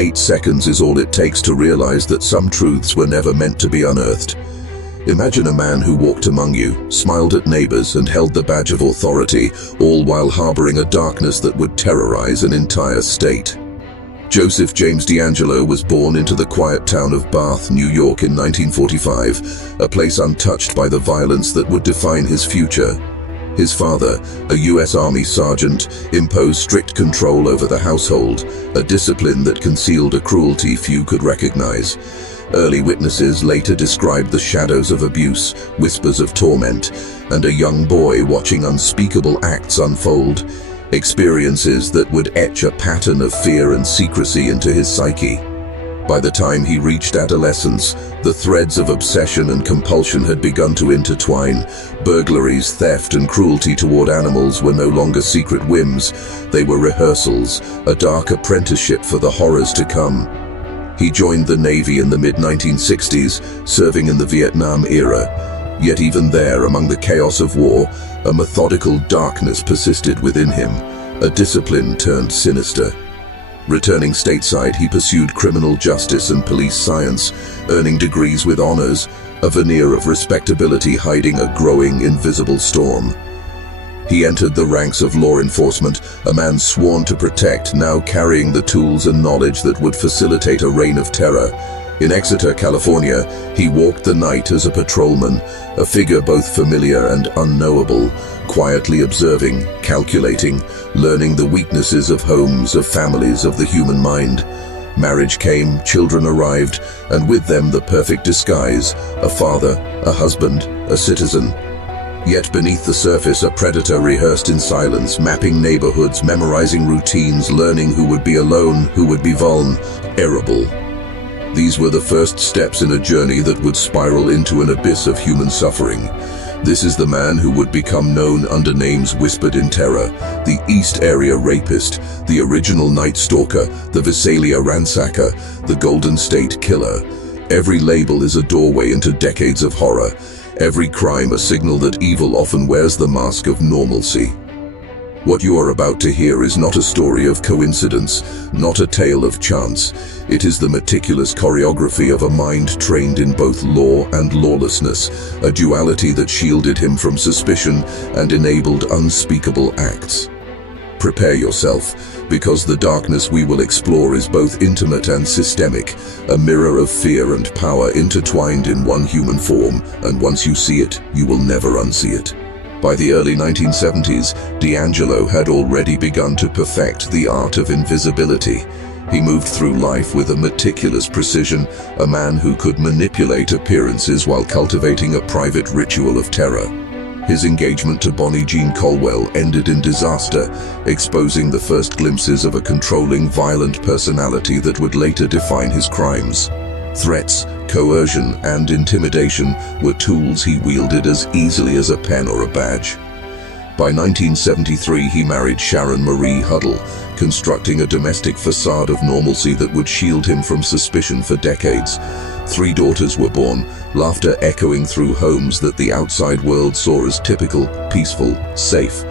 8 seconds is all it takes to realize that some truths were never meant to be unearthed. Imagine a man who walked among you, smiled at neighbors, and held the badge of authority, all while harboring a darkness that would terrorize an entire state. Joseph James DeAngelo was born into the quiet town of Bath, New York in 1945, a place untouched by the violence that would define his future. His father, a U.S. Army sergeant, imposed strict control over the household, a discipline that concealed a cruelty few could recognize. Early witnesses later described the shadows of abuse, whispers of torment, and a young boy watching unspeakable acts unfold, experiences that would etch a pattern of fear and secrecy into his psyche. By the time he reached adolescence, the threads of obsession and compulsion had begun to intertwine. Burglaries, theft, and cruelty toward animals were no longer secret whims. They were rehearsals, a dark apprenticeship for the horrors to come. He joined the Navy in the mid-1960s, serving in the Vietnam era. Yet even there, among the chaos of war, a methodical darkness persisted within him, a discipline turned sinister. Returning stateside, he pursued criminal justice and police science, earning degrees with honors, a veneer of respectability hiding a growing, invisible storm. He entered the ranks of law enforcement, a man sworn to protect, now carrying the tools and knowledge that would facilitate a reign of terror. In Exeter, California, he walked the night as a patrolman, a figure both familiar and unknowable, quietly observing, calculating, learning the weaknesses of homes, of families, of the human mind. Marriage came, children arrived, and with them the perfect disguise, a father, a husband, a citizen. Yet beneath the surface, a predator rehearsed in silence, mapping neighborhoods, memorizing routines, learning who would be alone, who would be vulnerable. These were the first steps in a journey that would spiral into an abyss of human suffering. This is the man who would become known under names whispered in terror: the East Area Rapist, the original Night Stalker, the Visalia Ransacker, the Golden State Killer. Every label is a doorway into decades of horror, every crime a signal that evil often wears the mask of normalcy. What you are about to hear is not a story of coincidence, not a tale of chance. It is the meticulous choreography of a mind trained in both law and lawlessness, a duality that shielded him from suspicion and enabled unspeakable acts. Prepare yourself, because the darkness we will explore is both intimate and systemic, a mirror of fear and power intertwined in one human form, and once you see it, you will never unsee it. By the early 1970s, DeAngelo had already begun to perfect the art of invisibility. He moved through life with a meticulous precision, a man who could manipulate appearances while cultivating a private ritual of terror. His engagement to Bonnie Jean Colwell ended in disaster, exposing the first glimpses of a controlling, violent personality that would later define his crimes. Threats, coercion, and intimidation were tools he wielded as easily as a pen or a badge. By 1973, he married Sharon Marie Huddle, constructing a domestic facade of normalcy that would shield him from suspicion for decades. 3 daughters were born, laughter echoing through homes that the outside world saw as typical, peaceful, safe.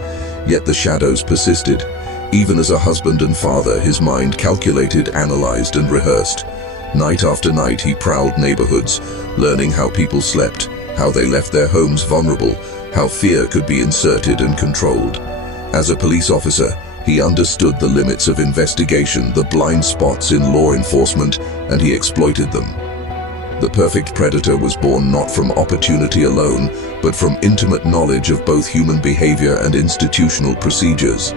Yet the shadows persisted. Even as a husband and father, his mind calculated, analyzed, and rehearsed. Night after night, he prowled neighborhoods, learning how people slept, how they left their homes vulnerable, how fear could be inserted and controlled. As a police officer, he understood the limits of investigation, the blind spots in law enforcement, and he exploited them. The perfect predator was born not from opportunity alone, but from intimate knowledge of both human behavior and institutional procedures.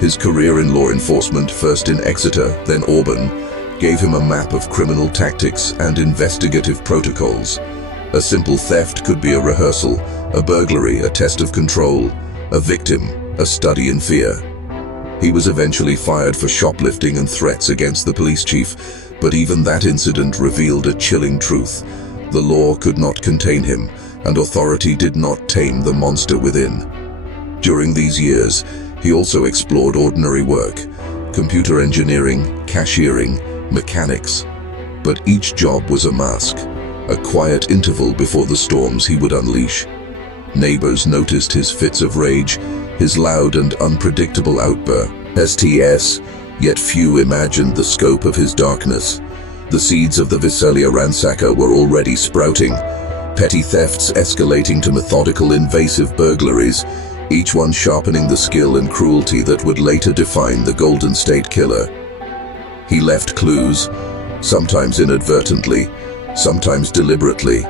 His career in law enforcement, first in Exeter, then Auburn, gave him a map of criminal tactics and investigative protocols. A simple theft could be a rehearsal, a burglary, a test of control, a victim, a study in fear. He was eventually fired for shoplifting and threats against the police chief, but even that incident revealed a chilling truth. The law could not contain him, and authority did not tame the monster within. During these years, he also explored ordinary work: computer engineering, cashiering, mechanics. But each job was a mask, a quiet interval before the storms he would unleash. Neighbors noticed his fits of rage, his loud and unpredictable outbursts. Yet few imagined the scope of his darkness. The seeds of the Area Ransacker were already sprouting, petty thefts escalating to methodical, invasive burglaries, each one sharpening the skill and cruelty that would later define the Golden State Killer. He left clues, sometimes inadvertently, sometimes deliberately.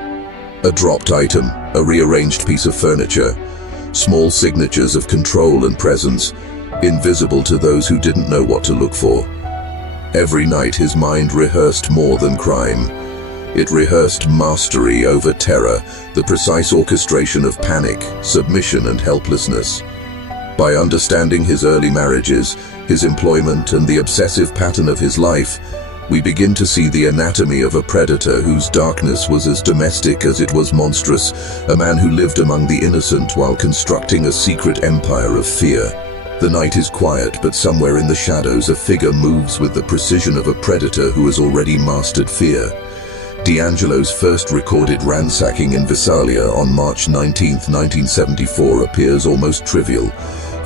A dropped item, a rearranged piece of furniture, small signatures of control and presence, invisible to those who didn't know what to look for. Every night his mind rehearsed more than crime. It rehearsed mastery over terror, the precise orchestration of panic, submission, and helplessness. By understanding his early marriages, his employment, and the obsessive pattern of his life, we begin to see the anatomy of a predator whose darkness was as domestic as it was monstrous, a man who lived among the innocent while constructing a secret empire of fear. The night is quiet, but somewhere in the shadows a figure moves with the precision of a predator who has already mastered fear. DeAngelo's first recorded ransacking in Visalia on March 19, 1974 appears almost trivial,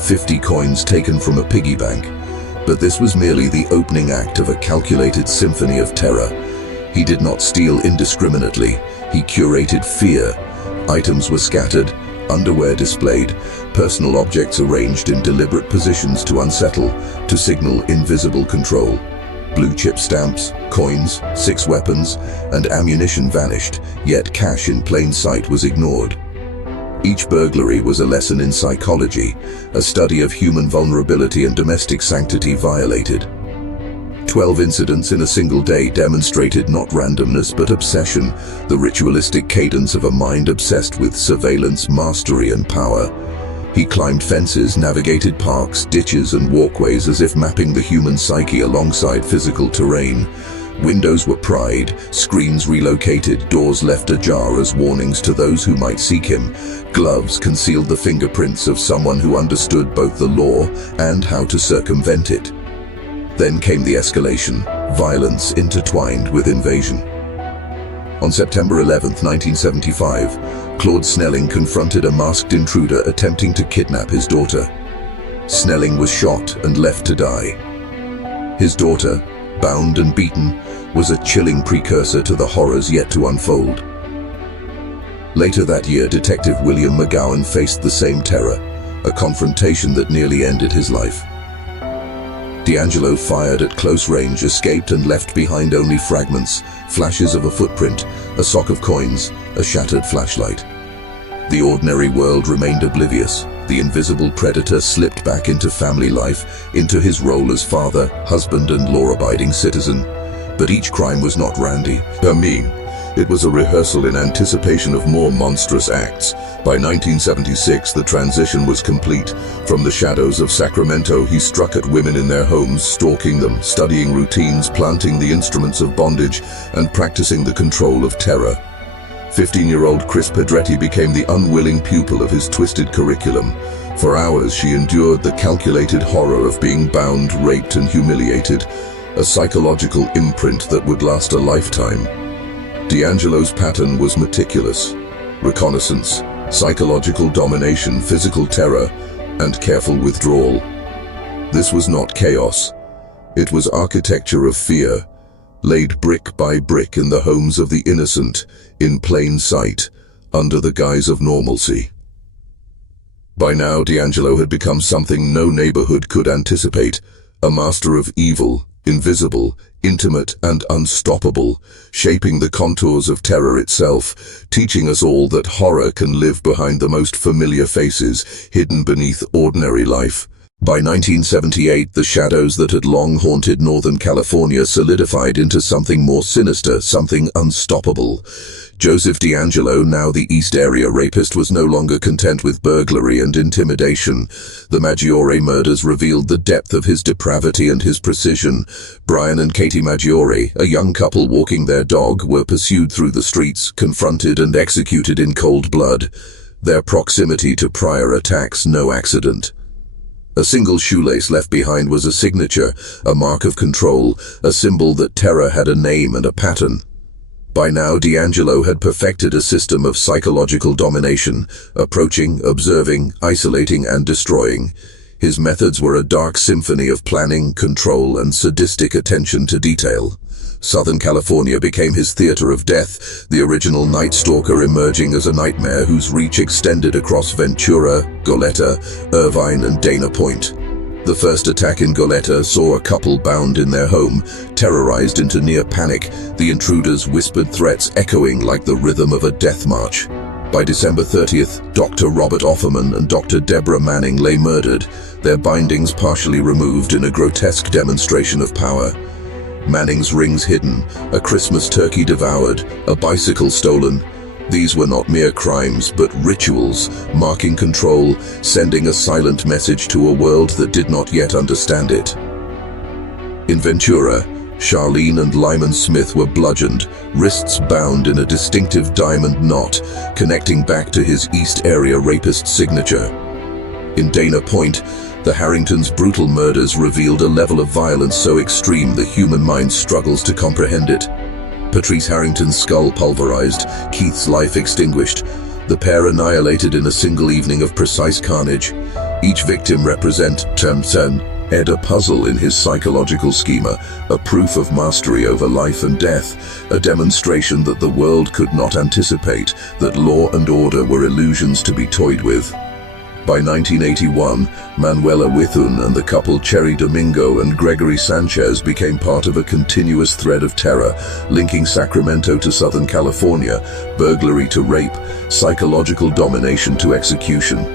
50 coins taken from a piggy bank. But this was merely the opening act of a calculated symphony of terror. He did not steal indiscriminately, he curated fear. Items were scattered, underwear displayed, personal objects arranged in deliberate positions to unsettle, to signal invisible control. Blue chip stamps, coins, 6 weapons, and ammunition vanished, yet cash in plain sight was ignored. Each burglary was a lesson in psychology, a study of human vulnerability and domestic sanctity violated. 12 incidents in a single day demonstrated not randomness but obsession, the ritualistic cadence of a mind obsessed with surveillance, mastery, and power. He climbed fences, navigated parks, ditches, and walkways as if mapping the human psyche alongside physical terrain. Windows were pried, screens relocated, doors left ajar as warnings to those who might seek him. Gloves concealed the fingerprints of someone who understood both the law and how to circumvent it. Then came the escalation, violence intertwined with invasion. On September 11, 1975, Claude Snelling confronted a masked intruder attempting to kidnap his daughter. Snelling was shot and left to die. His daughter, bound and beaten, was a chilling precursor to the horrors yet to unfold. Later that year, Detective William McGowan faced the same terror, a confrontation that nearly ended his life. DeAngelo fired at close range, escaped, and left behind only fragments, flashes of a footprint, a sock of coins, a shattered flashlight. The ordinary world remained oblivious. The invisible predator slipped back into family life, into his role as father, husband, and law-abiding citizen. But each crime was not Randy. It was a rehearsal in anticipation of more monstrous acts. By 1976, the transition was complete. From the shadows of Sacramento, he struck at women in their homes, stalking them, studying routines, planting the instruments of bondage, and practicing the control of terror. 15-year-old Chris Pedretti became the unwilling pupil of his twisted curriculum. For hours, she endured the calculated horror of being bound, raped, and humiliated, a psychological imprint that would last a lifetime. DeAngelo's pattern was meticulous: reconnaissance, psychological domination, physical terror, and careful withdrawal. This was not chaos. It was architecture of fear, laid brick by brick in the homes of the innocent, in plain sight, under the guise of normalcy. By now, DeAngelo had become something no neighborhood could anticipate, a master of evil, invisible, intimate, and unstoppable, shaping the contours of terror itself, teaching us all that horror can live behind the most familiar faces, hidden beneath ordinary life. By 1978, the shadows that had long haunted Northern California solidified into something more sinister, something unstoppable. Joseph DeAngelo, now the East Area Rapist, was no longer content with burglary and intimidation. The Maggiore murders revealed the depth of his depravity and his precision. Brian and Katie Maggiore, a young couple walking their dog, were pursued through the streets, confronted and executed in cold blood. Their proximity to prior attacks no accident. A single shoelace left behind was a signature, a mark of control, a symbol that terror had a name and a pattern. By now, DeAngelo had perfected a system of psychological domination, approaching, observing, isolating, and destroying. His methods were a dark symphony of planning, control, and sadistic attention to detail. Southern California became his theater of death, the original Night Stalker emerging as a nightmare whose reach extended across Ventura, Goleta, Irvine, and Dana Point. The first attack in Goleta saw a couple bound in their home, terrorized into near panic, the intruders' whispered threats echoing like the rhythm of a death march. By December 30th, Dr. Robert Offerman and Dr. Deborah Manning lay murdered, their bindings partially removed in a grotesque demonstration of power. Manning's rings hidden, a Christmas turkey devoured, a bicycle stolen. These were not mere crimes, but rituals, marking control, sending a silent message to a world that did not yet understand it. In Ventura, Charlene and Lyman Smith were bludgeoned, wrists bound in a distinctive diamond knot, connecting back to his East Area Rapist signature. In Dana Point, the Harringtons' brutal murders revealed a level of violence so extreme the human mind struggles to comprehend it. Patrice Harrington's skull pulverized, Keith's life extinguished, the pair annihilated in a single evening of precise carnage. Each victim represent a puzzle in his psychological schema, a proof of mastery over life and death, a demonstration that the world could not anticipate, that law and order were illusions to be toyed with. By 1981, Manuela Withun and the couple Cherry Domingo and Gregory Sanchez became part of a continuous thread of terror, linking Sacramento to Southern California, burglary to rape, psychological domination to execution.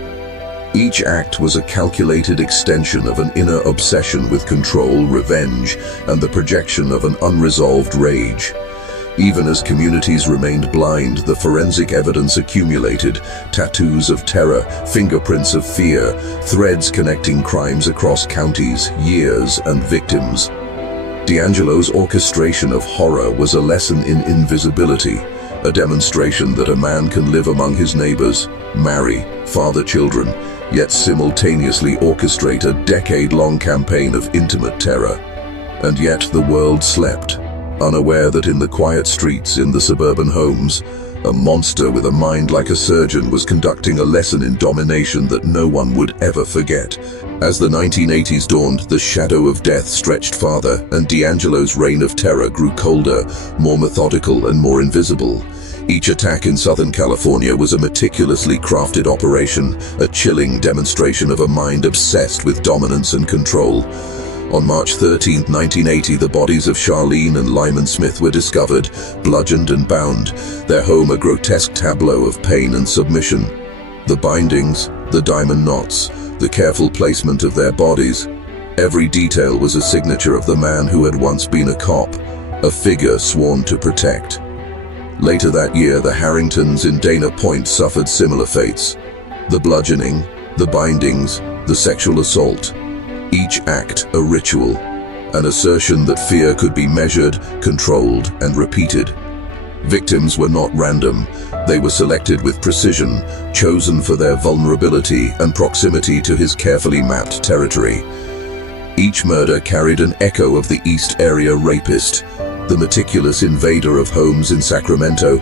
Each act was a calculated extension of an inner obsession with control, revenge, and the projection of an unresolved rage. Even as communities remained blind, the forensic evidence accumulated: tattoos of terror, fingerprints of fear, threads connecting crimes across counties, years, and victims. DeAngelo's orchestration of horror was a lesson in invisibility, a demonstration that a man can live among his neighbors, marry, father children, yet simultaneously orchestrate a decade-long campaign of intimate terror. And yet the world slept, unaware that in the quiet streets, in the suburban homes, a monster with a mind like a surgeon was conducting a lesson in domination that no one would ever forget. As the 1980s dawned, the shadow of death stretched farther, and DeAngelo's reign of terror grew colder, more methodical, and more invisible. Each attack in Southern California was a meticulously crafted operation, a chilling demonstration of a mind obsessed with dominance and control. On March 13, 1980, the bodies of Charlene and Lyman Smith were discovered, bludgeoned and bound, their home a grotesque tableau of pain and submission. The bindings, the diamond knots, the careful placement of their bodies, every detail was a signature of the man who had once been a cop, a figure sworn to protect. Later that year, the Harringtons in Dana Point suffered similar fates. The bludgeoning, the bindings, the sexual assault. Each act a ritual, an assertion that fear could be measured, controlled, and repeated. Victims were not random. They were selected with precision, chosen for their vulnerability and proximity to his carefully mapped territory. Each murder carried an echo of the East Area Rapist, the meticulous invader of homes in Sacramento,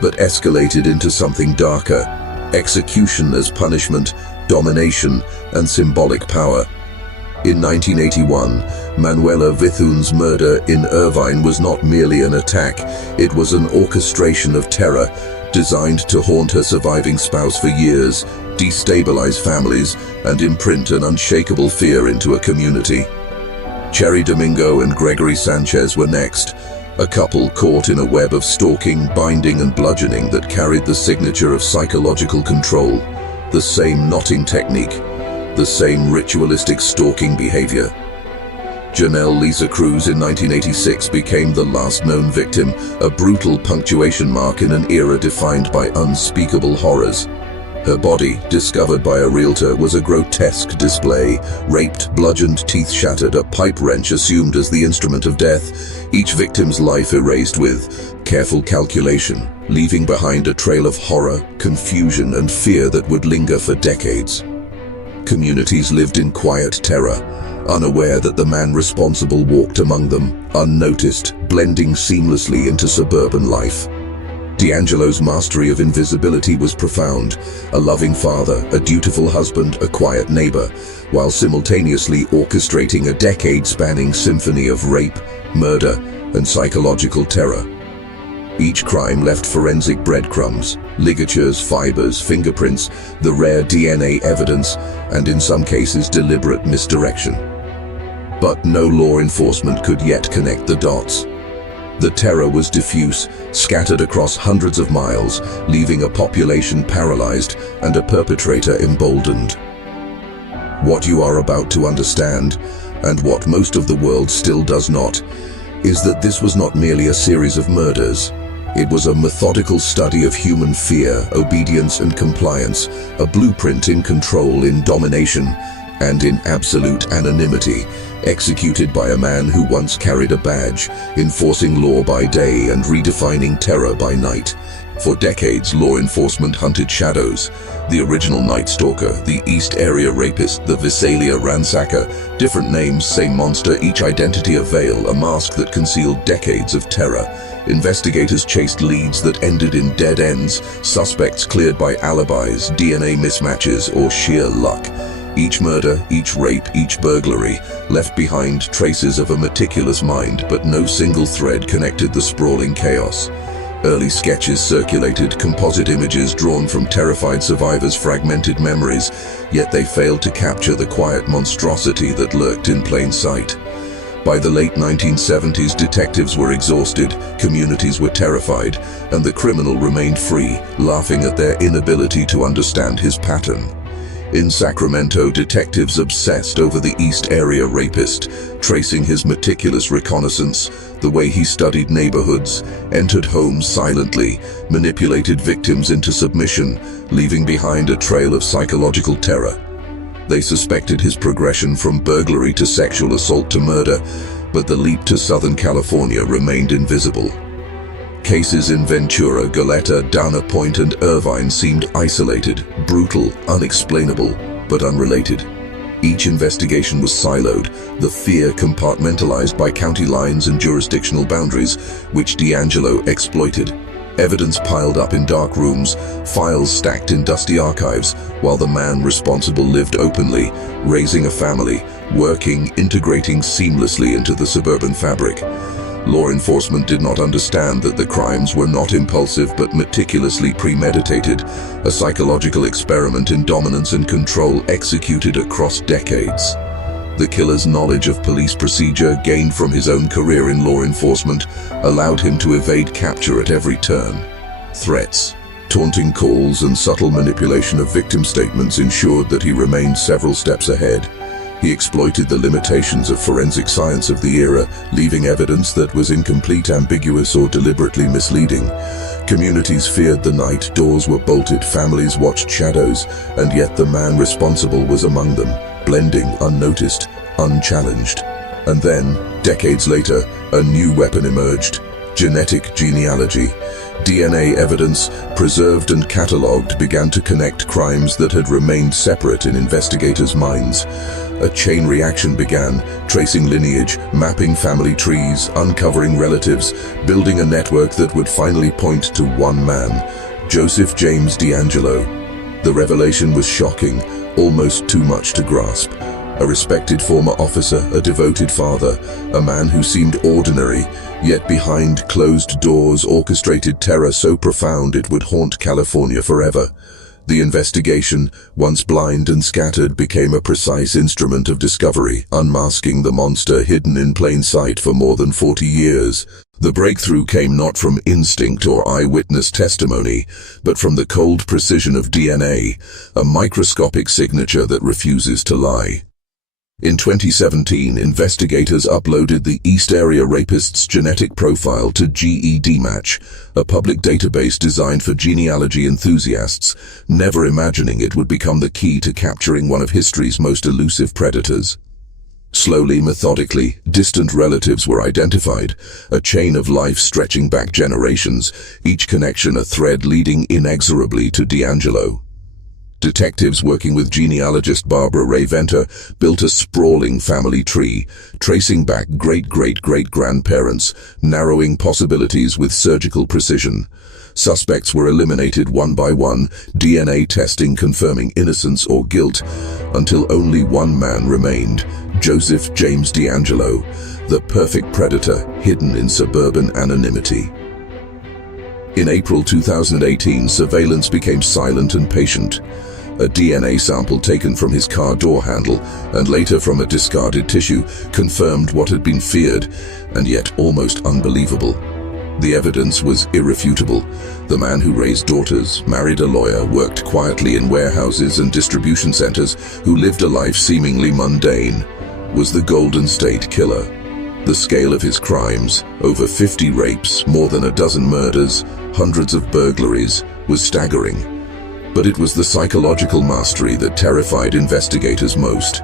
but escalated into something darker: execution as punishment, domination, and symbolic power. In 1981, Manuela Withun's murder in Irvine was not merely an attack, it was an orchestration of terror, designed to haunt her surviving spouse for years, destabilize families, and imprint an unshakable fear into a community. Cherry Domingo and Gregory Sanchez were next, a couple caught in a web of stalking, binding, and bludgeoning that carried the signature of psychological control, the same knotting technique, the same ritualistic stalking behavior. Janelle Lisa Cruz in 1986 became the last known victim, a brutal punctuation mark in an era defined by unspeakable horrors. Her body, discovered by a realtor, was a grotesque display: raped, bludgeoned, teeth shattered, a pipe wrench assumed as the instrument of death, each victim's life erased with careful calculation, leaving behind a trail of horror, confusion, and fear that would linger for decades. Communities lived in quiet terror, unaware that the man responsible walked among them, unnoticed, blending seamlessly into suburban life. DeAngelo's mastery of invisibility was profound, a loving father, a dutiful husband, a quiet neighbor, while simultaneously orchestrating a decade-spanning symphony of rape, murder, and psychological terror. Each crime left forensic breadcrumbs, ligatures, fibers, fingerprints, the rare DNA evidence, and in some cases deliberate misdirection. But no law enforcement could yet connect the dots. The terror was diffuse, scattered across hundreds of miles, leaving a population paralyzed and a perpetrator emboldened. What you are about to understand, and what most of the world still does not, is that this was not merely a series of murders. It was a methodical study of human fear, obedience, and compliance, a blueprint in control, in domination, and in absolute anonymity, executed by a man who once carried a badge, enforcing law by day and redefining terror by night. For decades, law enforcement hunted shadows. The original Night Stalker, the East Area Rapist, the Visalia Ransacker, different names, same monster, each identity a veil, a mask that concealed decades of terror. Investigators chased leads that ended in dead ends, suspects cleared by alibis, DNA mismatches, or sheer luck. Each murder, each rape, each burglary left behind traces of a meticulous mind, but no single thread connected the sprawling chaos. Early sketches circulated, composite images drawn from terrified survivors' fragmented memories, yet they failed to capture the quiet monstrosity that lurked in plain sight. By the late 1970s, detectives were exhausted, communities were terrified, and the criminal remained free, laughing at their inability to understand his pattern. In Sacramento, detectives obsessed over the East Area Rapist, tracing his meticulous reconnaissance, the way he studied neighborhoods, entered homes silently, manipulated victims into submission, leaving behind a trail of psychological terror. They suspected his progression from burglary to sexual assault to murder, but the leap to Southern California remained invisible. Cases in Ventura, Goleta, Dana Point, and Irvine seemed isolated, brutal, unexplainable, but unrelated. Each investigation was siloed, the fear compartmentalized by county lines and jurisdictional boundaries, which DeAngelo exploited. Evidence piled up in dark rooms, files stacked in dusty archives, while the man responsible lived openly, raising a family, working, integrating seamlessly into the suburban fabric. Law enforcement did not understand that the crimes were not impulsive but meticulously premeditated, a psychological experiment in dominance and control executed across decades. The killer's knowledge of police procedure, gained from his own career in law enforcement, allowed him to evade capture at every turn. Threats, taunting calls, and subtle manipulation of victim statements ensured that he remained several steps ahead. He exploited the limitations of forensic science of the era, leaving evidence that was incomplete, ambiguous, or deliberately misleading. Communities feared the night, doors were bolted, families watched shadows, and yet the man responsible was among them, blending unnoticed, unchallenged. And then, decades later, a new weapon emerged: genetic genealogy. DNA evidence, preserved and catalogued, began to connect crimes that had remained separate in investigators' minds. A chain reaction began, tracing lineage, mapping family trees, uncovering relatives, building a network that would finally point to one man, Joseph James DeAngelo. The revelation was shocking, almost too much to grasp. A respected former officer, a devoted father, a man who seemed ordinary, yet behind closed doors orchestrated terror so profound it would haunt California forever. The investigation, once blind and scattered, became a precise instrument of discovery, unmasking the monster hidden in plain sight for more than 40 years. The breakthrough came not from instinct or eyewitness testimony, but from the cold precision of DNA, a microscopic signature that refuses to lie. In 2017, investigators uploaded the East Area Rapist's genetic profile to GEDmatch, a public database designed for genealogy enthusiasts, never imagining it would become the key to capturing one of history's most elusive predators. Slowly, methodically, distant relatives were identified, a chain of life stretching back generations, each connection a thread leading inexorably to DeAngelo. Detectives working with genealogist Barbara Ray Venter built a sprawling family tree, tracing back great-great-great-grandparents, narrowing possibilities with surgical precision. Suspects were eliminated one by one, DNA testing confirming innocence or guilt, until only one man remained, Joseph James DeAngelo, the perfect predator hidden in suburban anonymity. In April 2018, surveillance became silent and patient. A DNA sample taken from his car door handle and later from a discarded tissue confirmed what had been feared and yet almost unbelievable. The evidence was irrefutable. The man who raised daughters, married a lawyer, worked quietly in warehouses and distribution centers, who lived a life seemingly mundane, was the Golden State Killer. The scale of his crimes, over 50 rapes, more than a dozen murders, hundreds of burglaries, was staggering. But it was the psychological mastery that terrified investigators most.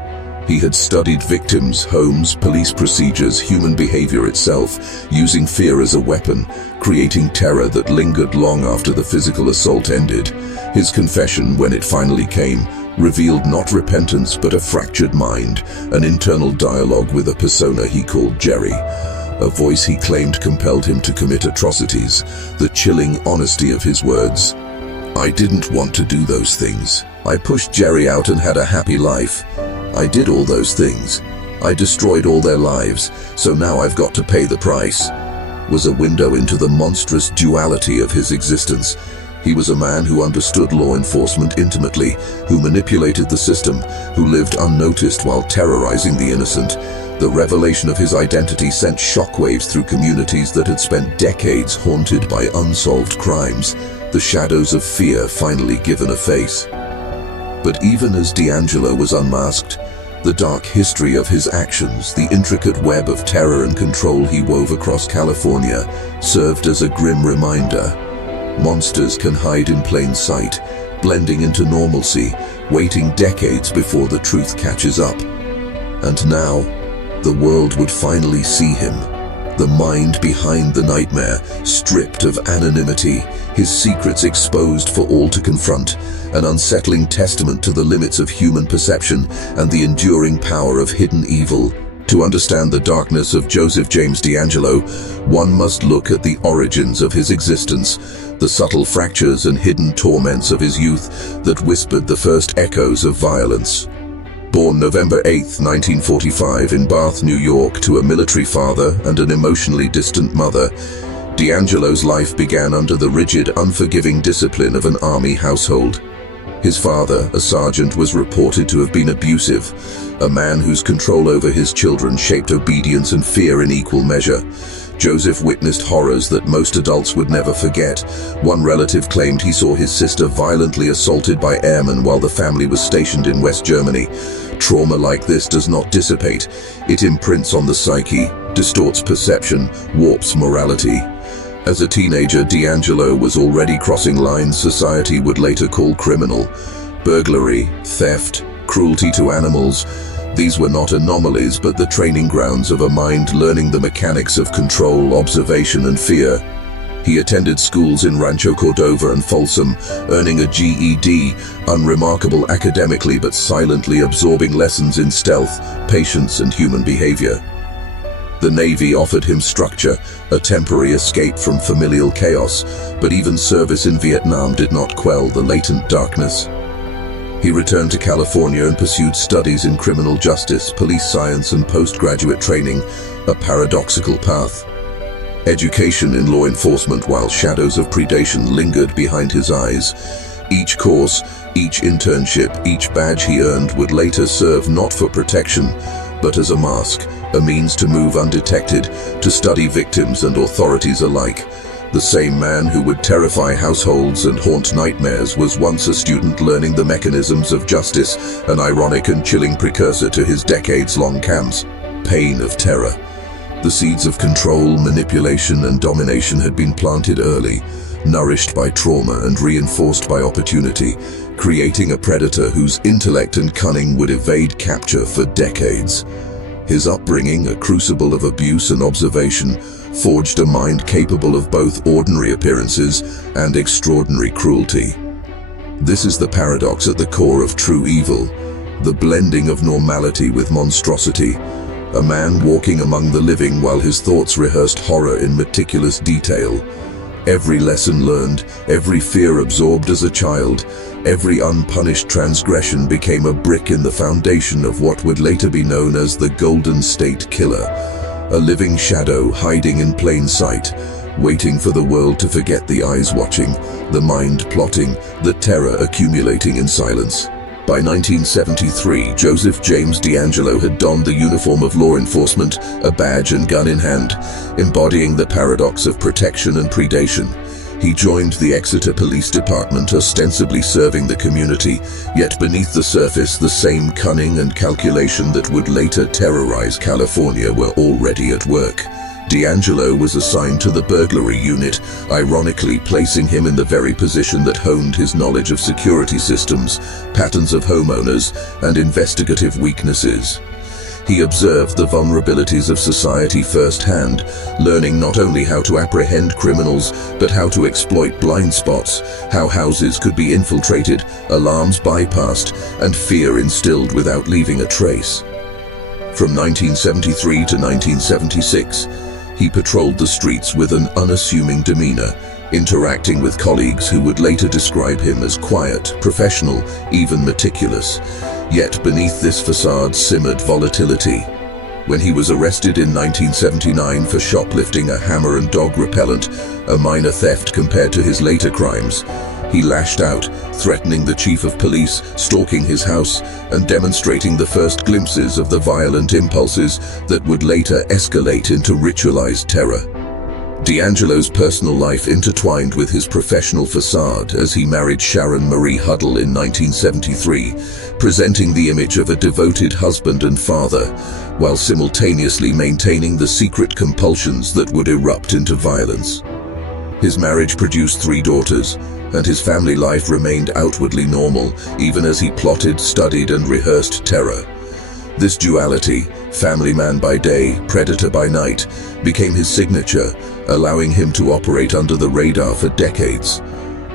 He had studied victims, homes, police procedures, human behavior itself, using fear as a weapon, creating terror that lingered long after the physical assault ended. His confession, when it finally came, revealed not repentance but a fractured mind, an internal dialogue with a persona he called Jerry. A voice he claimed compelled him to commit atrocities, the chilling honesty of his words. "I didn't want to do those things. I pushed Jerry out and had a happy life. I did all those things. I destroyed all their lives, so now I've got to pay the price," was a window into the monstrous duality of his existence. He was a man who understood law enforcement intimately, who manipulated the system, who lived unnoticed while terrorizing the innocent. The revelation of his identity sent shockwaves through communities that had spent decades haunted by unsolved crimes, the shadows of fear finally given a face. But even as DeAngelo was unmasked, the dark history of his actions, the intricate web of terror and control he wove across California, served as a grim reminder. Monsters can hide in plain sight, blending into normalcy, waiting decades before the truth catches up. And now, the world would finally see him. The mind behind the nightmare, stripped of anonymity, his secrets exposed for all to confront, an unsettling testament to the limits of human perception and the enduring power of hidden evil. To understand the darkness of Joseph James DeAngelo, one must look at the origins of his existence, the subtle fractures and hidden torments of his youth that whispered the first echoes of violence. Born November 8, 1945 in Bath, New York, to a military father and an emotionally distant mother, DeAngelo's life began under the rigid, unforgiving discipline of an army household. His father, a sergeant, was reported to have been abusive, a man whose control over his children shaped obedience and fear in equal measure. Joseph witnessed horrors that most adults would never forget. One relative claimed he saw his sister violently assaulted by airmen while the family was stationed in West Germany. Trauma like this does not dissipate. It imprints on the psyche, distorts perception, warps morality. As a teenager, DeAngelo was already crossing lines society would later call criminal. Burglary, theft, cruelty to animals. These were not anomalies, but the training grounds of a mind learning the mechanics of control, observation, and fear. He attended schools in Rancho Cordova and Folsom, earning a GED, unremarkable academically but silently absorbing lessons in stealth, patience, and human behavior. The Navy offered him structure, a temporary escape from familial chaos, but even service in Vietnam did not quell the latent darkness. He returned to California and pursued studies in criminal justice, police science, and postgraduate training, a paradoxical path. Education in law enforcement while shadows of predation lingered behind his eyes. Each course, each internship, each badge he earned would later serve not for protection, but as a mask, a means to move undetected, to study victims and authorities alike. The same man who would terrify households and haunt nightmares was once a student learning the mechanisms of justice, an ironic and chilling precursor to his decades-long campaign of terror. The seeds of control, manipulation, and domination had been planted early, nourished by trauma and reinforced by opportunity, creating a predator whose intellect and cunning would evade capture for decades. His upbringing, a crucible of abuse and observation, forged a mind capable of both ordinary appearances and extraordinary cruelty. This is the paradox at the core of true evil, the blending of normality with monstrosity. A man walking among the living while his thoughts rehearsed horror in meticulous detail. Every lesson learned, every fear absorbed as a child, every unpunished transgression became a brick in the foundation of what would later be known as the Golden State Killer. A living shadow hiding in plain sight, waiting for the world to forget, the eyes watching, the mind plotting, the terror accumulating in silence. By 1973, Joseph James DeAngelo had donned the uniform of law enforcement, a badge and gun in hand, embodying the paradox of protection and predation. He joined the Exeter Police Department, ostensibly serving the community, yet beneath the surface the same cunning and calculation that would later terrorize California were already at work. DeAngelo was assigned to the burglary unit, ironically placing him in the very position that honed his knowledge of security systems, patterns of homeowners, and investigative weaknesses. He observed the vulnerabilities of society firsthand, learning not only how to apprehend criminals, but how to exploit blind spots, how houses could be infiltrated, alarms bypassed, and fear instilled without leaving a trace. From 1973 to 1976, he patrolled the streets with an unassuming demeanor, interacting with colleagues who would later describe him as quiet, professional, even meticulous. Yet beneath this facade simmered volatility. When he was arrested in 1979 for shoplifting a hammer and dog repellent, a minor theft compared to his later crimes, he lashed out, threatening the chief of police, stalking his house, and demonstrating the first glimpses of the violent impulses that would later escalate into ritualized terror. DeAngelo's personal life intertwined with his professional facade as he married Sharon Marie Huddle in 1973, presenting the image of a devoted husband and father, while simultaneously maintaining the secret compulsions that would erupt into violence. His marriage produced 3 daughters, and his family life remained outwardly normal, even as he plotted, studied, and rehearsed terror. This duality, family man by day, predator by night, became his signature, allowing him to operate under the radar for decades.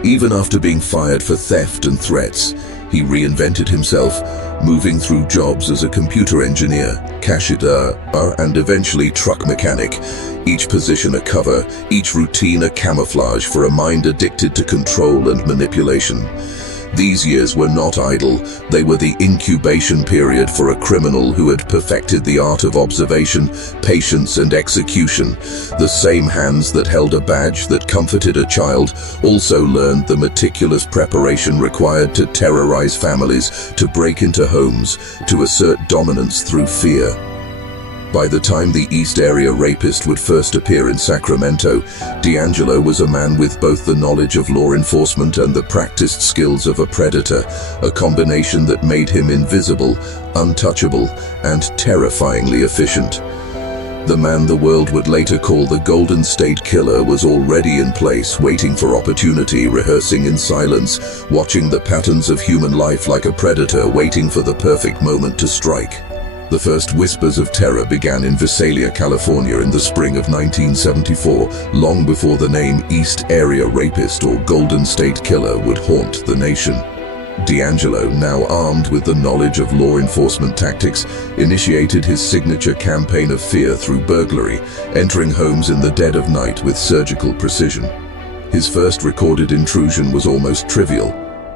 Even after being fired for theft and threats, he reinvented himself, moving through jobs as a computer engineer, cashier, and eventually truck mechanic. Each position a cover, each routine a camouflage for a mind addicted to control and manipulation. These years were not idle, they were the incubation period for a criminal who had perfected the art of observation, patience, and execution. The same hands that held a badge that comforted a child also learned the meticulous preparation required to terrorize families, to break into homes, to assert dominance through fear. By the time the East Area Rapist would first appear in Sacramento, DeAngelo was a man with both the knowledge of law enforcement and the practiced skills of a predator, a combination that made him invisible, untouchable, and terrifyingly efficient. The man the world would later call the Golden State Killer was already in place, waiting for opportunity, rehearsing in silence, watching the patterns of human life like a predator, waiting for the perfect moment to strike. The first whispers of terror began in Visalia, California in the spring of 1974, long before the name East Area Rapist or Golden State Killer would haunt the nation. DeAngelo, now armed with the knowledge of law enforcement tactics, initiated his signature campaign of fear through burglary, entering homes in the dead of night with surgical precision. His first recorded intrusion was almost trivial,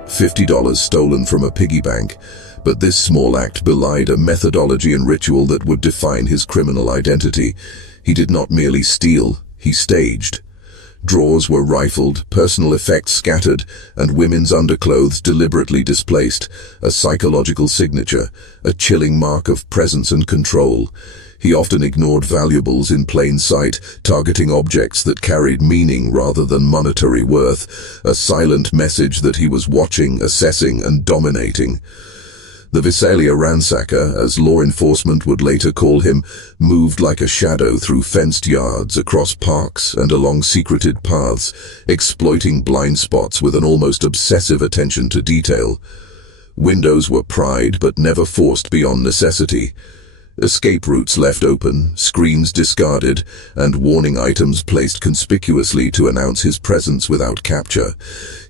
$50 stolen from a piggy bank, but this small act belied a methodology and ritual that would define his criminal identity. He did not merely steal, he staged. Drawers were rifled, personal effects scattered, and women's underclothes deliberately displaced, a psychological signature, a chilling mark of presence and control. He often ignored valuables in plain sight, targeting objects that carried meaning rather than monetary worth, a silent message that he was watching, assessing, and dominating. The Visalia ransacker, as law enforcement would later call him, moved like a shadow through fenced yards, across parks, and along secreted paths, exploiting blind spots with an almost obsessive attention to detail. Windows were pried but never forced beyond necessity. Escape routes left open, screens discarded, and warning items placed conspicuously to announce his presence without capture.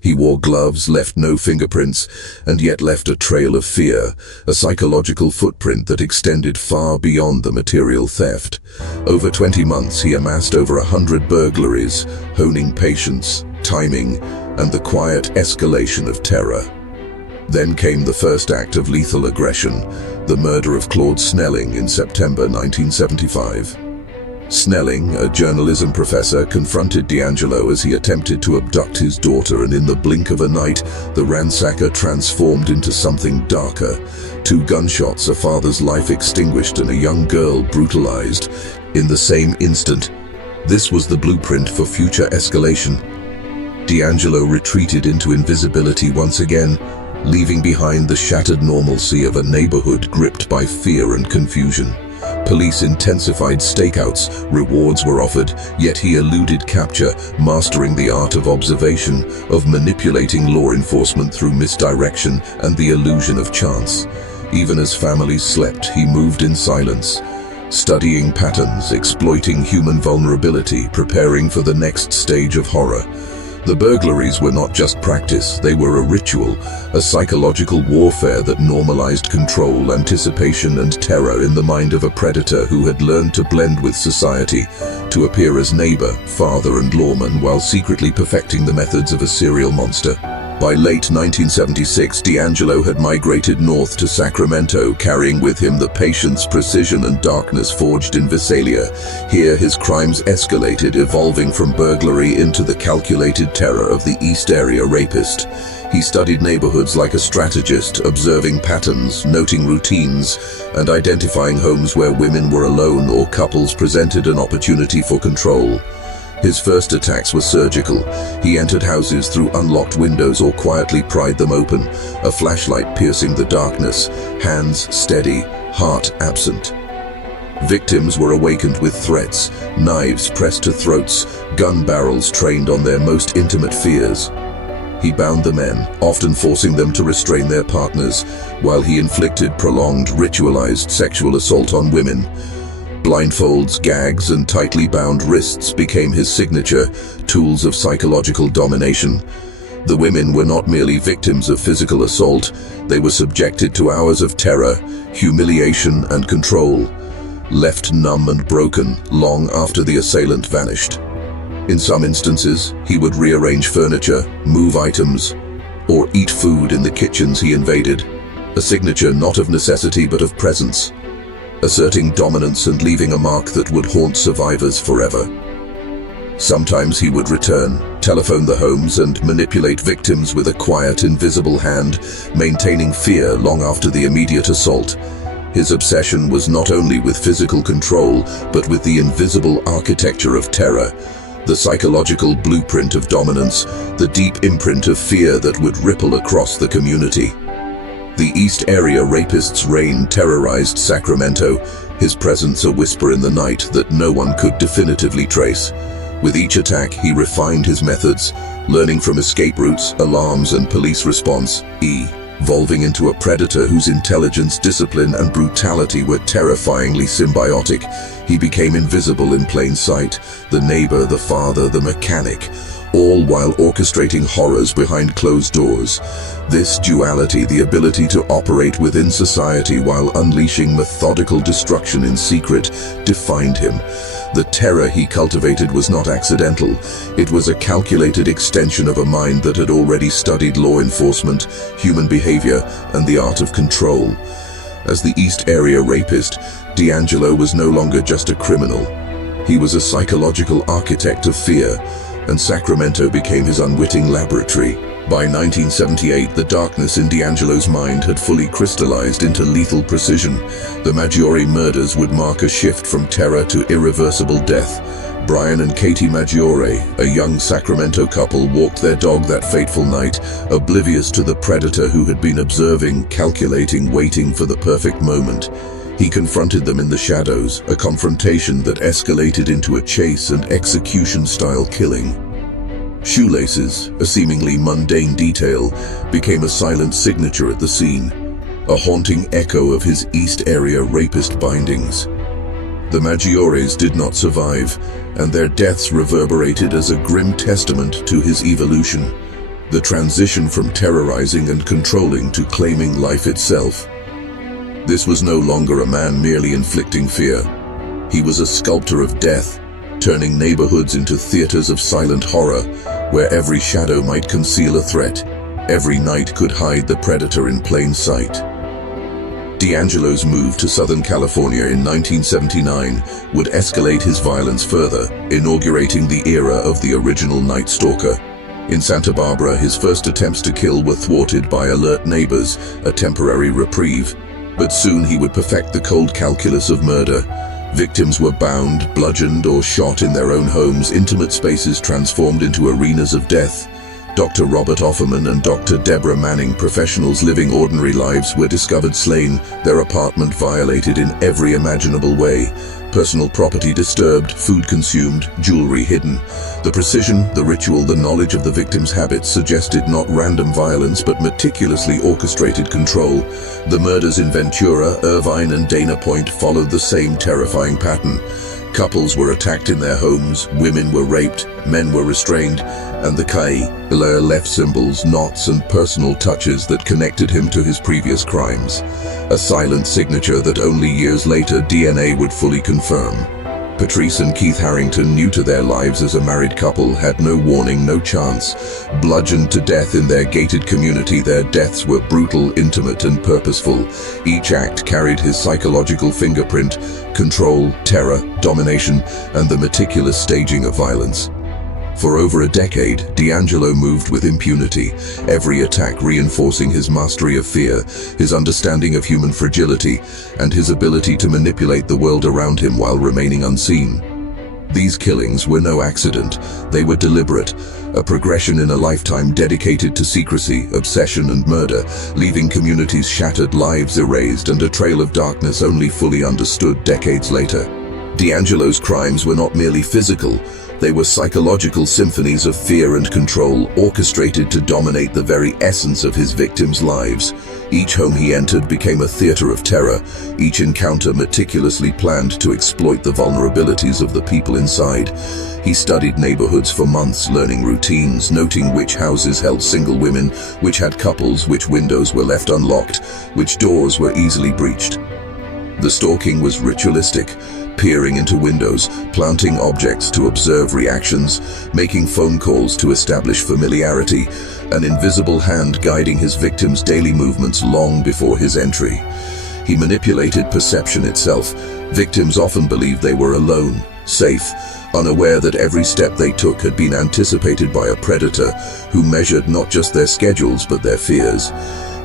He wore gloves, left no fingerprints, and yet left a trail of fear, a psychological footprint that extended far beyond the material theft. Over 20 months, he amassed over 100 burglaries, honing patience, timing, and the quiet escalation of terror. Then came the first act of lethal aggression, the murder of Claude Snelling in September 1975. Snelling, a journalism professor, confronted DeAngelo as he attempted to abduct his daughter, and in the blink of a night, the ransacker transformed into something darker. 2 gunshots, a father's life extinguished, and a young girl brutalized in the same instant. This was the blueprint for future escalation. DeAngelo retreated into invisibility once again, leaving behind the shattered normalcy of a neighborhood gripped by fear and confusion. Police intensified stakeouts, rewards were offered, yet he eluded capture, mastering the art of observation, of manipulating law enforcement through misdirection and the illusion of chance. Even as families slept, he moved in silence, studying patterns, exploiting human vulnerability, preparing for the next stage of horror. The burglaries were not just practice, they were a ritual, a psychological warfare that normalized control, anticipation, and terror in the mind of a predator who had learned to blend with society, to appear as neighbor, father, and lawman while secretly perfecting the methods of a serial monster. By late 1976, DeAngelo had migrated north to Sacramento, carrying with him the patience, precision, and darkness forged in Visalia. Here his crimes escalated, evolving from burglary into the calculated terror of the East Area Rapist. He studied neighborhoods like a strategist, observing patterns, noting routines, and identifying homes where women were alone or couples presented an opportunity for control. His first attacks were surgical. He entered houses through unlocked windows or quietly pried them open, a flashlight piercing the darkness, hands steady, heart absent. Victims were awakened with threats, knives pressed to throats, gun barrels trained on their most intimate fears. He bound the men, often forcing them to restrain their partners, while he inflicted prolonged, ritualized sexual assault on women. Blindfolds, gags, and tightly bound wrists became his signature, tools of psychological domination. The women were not merely victims of physical assault, they were subjected to hours of terror, humiliation, and control, left numb and broken long after the assailant vanished. In some instances, he would rearrange furniture, move items, or eat food in the kitchens he invaded, a signature not of necessity but of presence, asserting dominance and leaving a mark that would haunt survivors forever. Sometimes he would return, telephone the homes, and manipulate victims with a quiet, invisible hand, maintaining fear long after the immediate assault. His obsession was not only with physical control, but with the invisible architecture of terror, the psychological blueprint of dominance, the deep imprint of fear that would ripple across the community. The East Area Rapist's reign terrorized Sacramento, his presence a whisper in the night that no one could definitively trace. With each attack, he refined his methods, learning from escape routes, alarms, and police response, evolving into a predator whose intelligence, discipline, and brutality were terrifyingly symbiotic. He became invisible in plain sight, the neighbor, the father, the mechanic, all while orchestrating horrors behind closed doors. This duality, the ability to operate within society while unleashing methodical destruction in secret, defined him. The terror he cultivated was not accidental. It was a calculated extension of a mind that had already studied law enforcement, human behavior, and the art of control. As the East Area Rapist, DeAngelo was no longer just a criminal. He was a psychological architect of fear, and Sacramento became his unwitting laboratory. By 1978, the darkness in DeAngelo's mind had fully crystallized into lethal precision. The Maggiore murders would mark a shift from terror to irreversible death. Brian and Katie Maggiore, a young Sacramento couple, walked their dog that fateful night, oblivious to the predator who had been observing, calculating, waiting for the perfect moment. He confronted them in the shadows, a confrontation that escalated into a chase and execution-style killing. Shoelaces, a seemingly mundane detail, became a silent signature at the scene. a haunting echo of his East Area Rapist bindings. The Maggiores did not survive, and their deaths reverberated as a grim testament to his evolution, the transition from terrorizing and controlling to claiming life itself. This was no longer a man merely inflicting fear. He was a sculptor of death, turning neighborhoods into theaters of silent horror, where every shadow might conceal a threat, every night could hide the predator in plain sight. DeAngelo's move to Southern California in 1979 would escalate his violence further, inaugurating the era of the original Night Stalker. In Santa Barbara, his first attempts to kill were thwarted by alert neighbors, a temporary reprieve. But soon he would perfect the cold calculus of murder. Victims were bound, bludgeoned, or shot in their own homes, intimate spaces transformed into arenas of death. Dr. Robert Offerman and Dr. Deborah Manning, professionals living ordinary lives, were discovered slain, their apartment violated in every imaginable way. Personal property disturbed, food consumed, jewelry hidden. The precision, the ritual, the knowledge of the victim's habits suggested not random violence but meticulously orchestrated control. The murders in Ventura, Irvine, and Dana Point followed the same terrifying pattern. Couples were attacked in their homes, women were raped, men were restrained, and the killer left symbols, knots, and personal touches that connected him to his previous crimes. A silent signature that only years later DNA would fully confirm. Patrice and Keith Harrington, new to their lives as a married couple, had no warning, no chance. Bludgeoned to death in their gated community, their deaths were brutal, intimate, and purposeful. Each act carried his psychological fingerprint: control, terror, domination, and the meticulous staging of violence. For over a decade, DeAngelo moved with impunity, every attack reinforcing his mastery of fear, his understanding of human fragility, and his ability to manipulate the world around him while remaining unseen. These killings were no accident. They were deliberate, a progression in a lifetime dedicated to secrecy, obsession, and murder, leaving communities shattered, lives erased, and a trail of darkness only fully understood decades later. DeAngelo's crimes were not merely physical. They were psychological symphonies of fear and control, orchestrated to dominate the very essence of his victims' lives. Each home he entered became a theater of terror, each encounter meticulously planned to exploit the vulnerabilities of the people inside. He studied neighborhoods for months, learning routines, noting which houses held single women, which had couples, which windows were left unlocked, which doors were easily breached. The stalking was ritualistic, peering into windows, planting objects to observe reactions, making phone calls to establish familiarity, an invisible hand guiding his victims' daily movements long before his entry. He manipulated perception itself. Victims often believed they were alone, safe, unaware that every step they took had been anticipated by a predator who measured not just their schedules but their fears.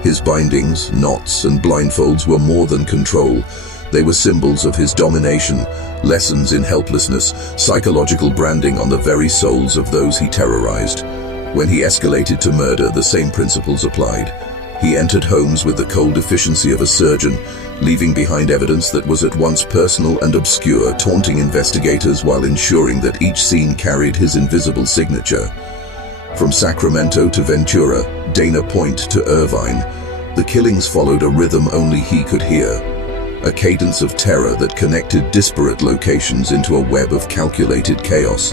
His bindings, knots, and blindfolds were more than control. They were symbols of his domination, lessons in helplessness, psychological branding on the very souls of those he terrorized. When he escalated to murder, the same principles applied. He entered homes with the cold efficiency of a surgeon, leaving behind evidence that was at once personal and obscure, taunting investigators while ensuring that each scene carried his invisible signature. From Sacramento to Ventura, Dana Point to Irvine, the killings followed a rhythm only he could hear. A cadence of terror that connected disparate locations into a web of calculated chaos.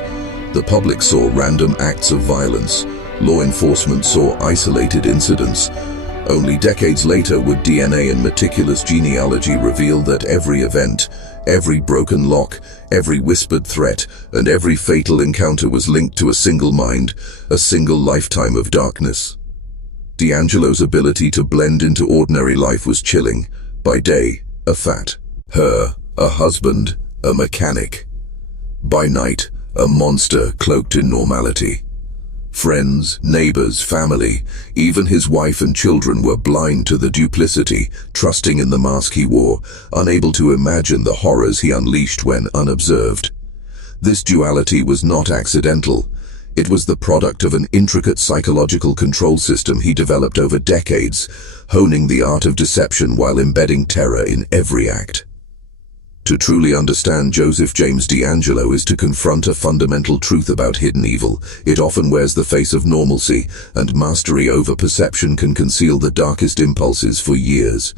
The public saw random acts of violence. Law enforcement saw isolated incidents. Only decades later would DNA and meticulous genealogy reveal that every event, every broken lock, every whispered threat, and every fatal encounter was linked to a single mind, a single lifetime of darkness. DeAngelo's ability to blend into ordinary life was chilling. By day, a fat her, a husband, a mechanic. By night, a monster cloaked in normality. Friends, neighbors, family, even his wife and children were blind to the duplicity, trusting in the mask he wore, unable to imagine the horrors he unleashed when unobserved. This duality was not accidental. It was the product of an intricate psychological control system he developed over decades, honing the art of deception while embedding terror in every act. To truly understand Joseph James DeAngelo is to confront a fundamental truth about hidden evil. It often wears the face of normalcy, and mastery over perception can conceal the darkest impulses for years.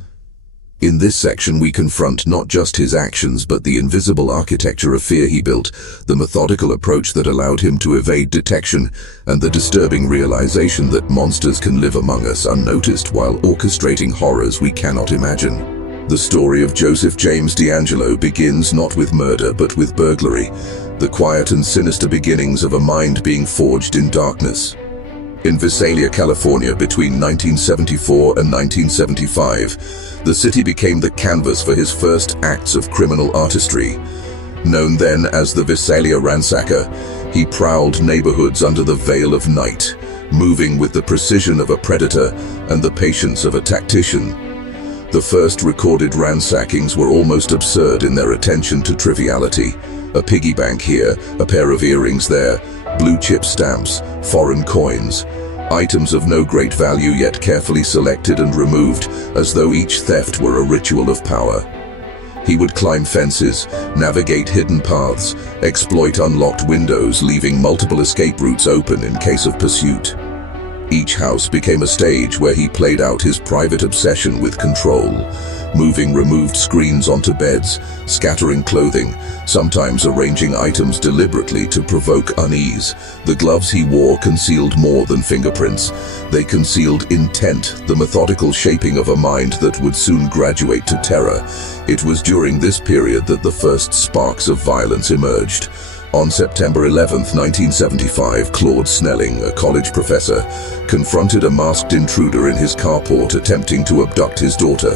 In this section we confront not just his actions but the invisible architecture of fear he built, the methodical approach that allowed him to evade detection, and the disturbing realization that monsters can live among us unnoticed while orchestrating horrors we cannot imagine. The story of Joseph James DeAngelo begins not with murder but with burglary, the quiet and sinister beginnings of a mind being forged in darkness. In Visalia, California, between 1974 and 1975, the city became the canvas for his first acts of criminal artistry. Known then as the Visalia Ransacker, he prowled neighborhoods under the veil of night, moving with the precision of a predator and the patience of a tactician. The first recorded ransackings were almost absurd in their attention to triviality. A piggy bank here, a pair of earrings there, blue chip stamps, foreign coins. Items of no great value yet carefully selected and removed, as though each theft were a ritual of power. He would climb fences, navigate hidden paths, exploit unlocked windows, leaving multiple escape routes open in case of pursuit. Each house became a stage where he played out his private obsession with control, moving removed screens onto beds, scattering clothing, sometimes arranging items deliberately to provoke unease. The gloves he wore concealed more than fingerprints. They concealed intent, the methodical shaping of a mind that would soon graduate to terror. It was during this period that the first sparks of violence emerged. On September 11, 1975, Claude Snelling, a college professor, confronted a masked intruder in his carport attempting to abduct his daughter.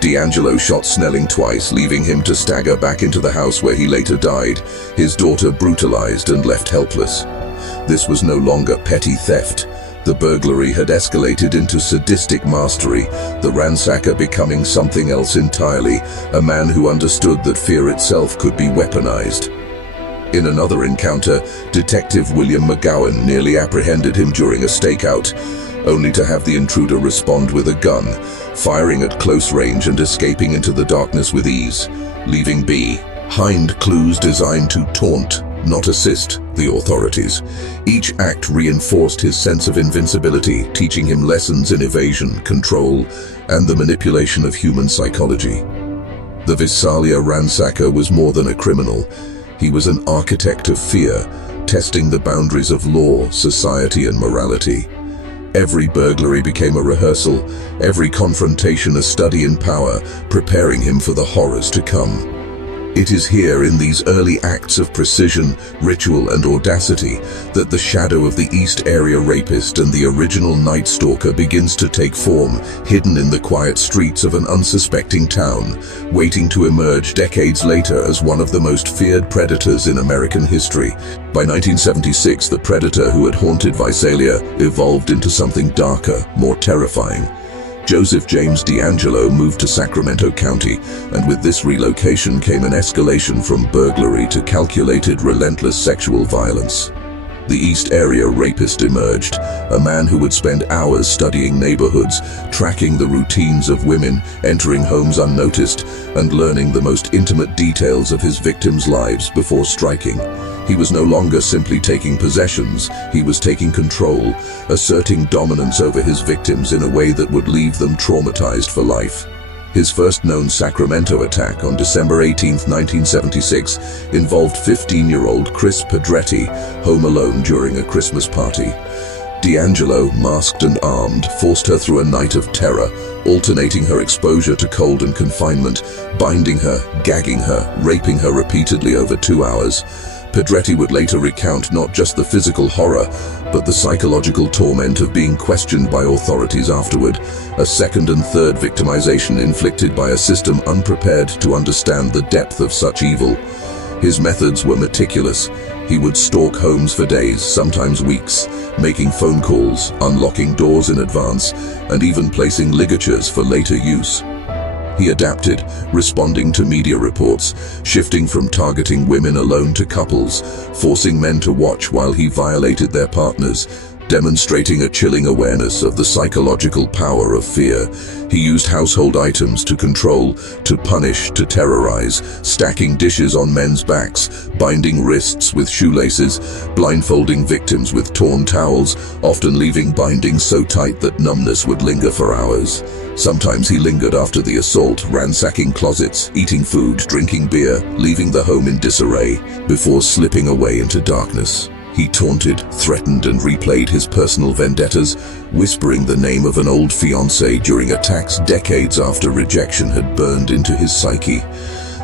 DeAngelo shot Snelling twice, leaving him to stagger back into the house where he later died, his daughter brutalized and left helpless. This was no longer petty theft. The burglary had escalated into sadistic mastery, the ransacker becoming something else entirely, a man who understood that fear itself could be weaponized. In another encounter, Detective William McGowan nearly apprehended him during a stakeout, only to have the intruder respond with a gun, firing at close range and escaping into the darkness with ease, leaving behind clues designed to taunt, not assist, the authorities. Each act reinforced his sense of invincibility, teaching him lessons in evasion, control, and the manipulation of human psychology. The Visalia ransacker was more than a criminal. He was an architect of fear, testing the boundaries of law, society, and morality. Every burglary became a rehearsal, every confrontation a study in power, preparing him for the horrors to come. It is here in these early acts of precision, ritual, and audacity that the shadow of the East Area Rapist and the original Night Stalker begins to take form, hidden in the quiet streets of an unsuspecting town, waiting to emerge decades later as one of the most feared predators in American history. By 1976, the predator who had haunted Visalia evolved into something darker, more terrifying. Joseph James DeAngelo moved to Sacramento County, and with this relocation came an escalation from burglary to calculated, relentless sexual violence. The East Area Rapist emerged, a man who would spend hours studying neighborhoods, tracking the routines of women, entering homes unnoticed, and learning the most intimate details of his victims' lives before striking. He was no longer simply taking possessions, he was taking control, asserting dominance over his victims in a way that would leave them traumatized for life. His first known Sacramento attack on December 18, 1976, involved 15-year-old Chris Pedretti, home alone during a Christmas party. DeAngelo, masked and armed, forced her through a night of terror, alternating her exposure to cold and confinement, binding her, gagging her, raping her repeatedly over 2 hours. Pedretti would later recount not just the physical horror, but the psychological torment of being questioned by authorities afterward, a second and third victimization inflicted by a system unprepared to understand the depth of such evil. His methods were meticulous. He would stalk homes for days, sometimes weeks, making phone calls, unlocking doors in advance, and even placing ligatures for later use. He adapted, responding to media reports, shifting from targeting women alone to couples, forcing men to watch while he violated their partners. Demonstrating a chilling awareness of the psychological power of fear, he used household items to control, to punish, to terrorize, stacking dishes on men's backs, binding wrists with shoelaces, blindfolding victims with torn towels, often leaving bindings so tight that numbness would linger for hours. Sometimes he lingered after the assault, ransacking closets, eating food, drinking beer, leaving the home in disarray, before slipping away into darkness. He taunted, threatened, and replayed his personal vendettas, whispering the name of an old fiancée during attacks decades after rejection had burned into his psyche.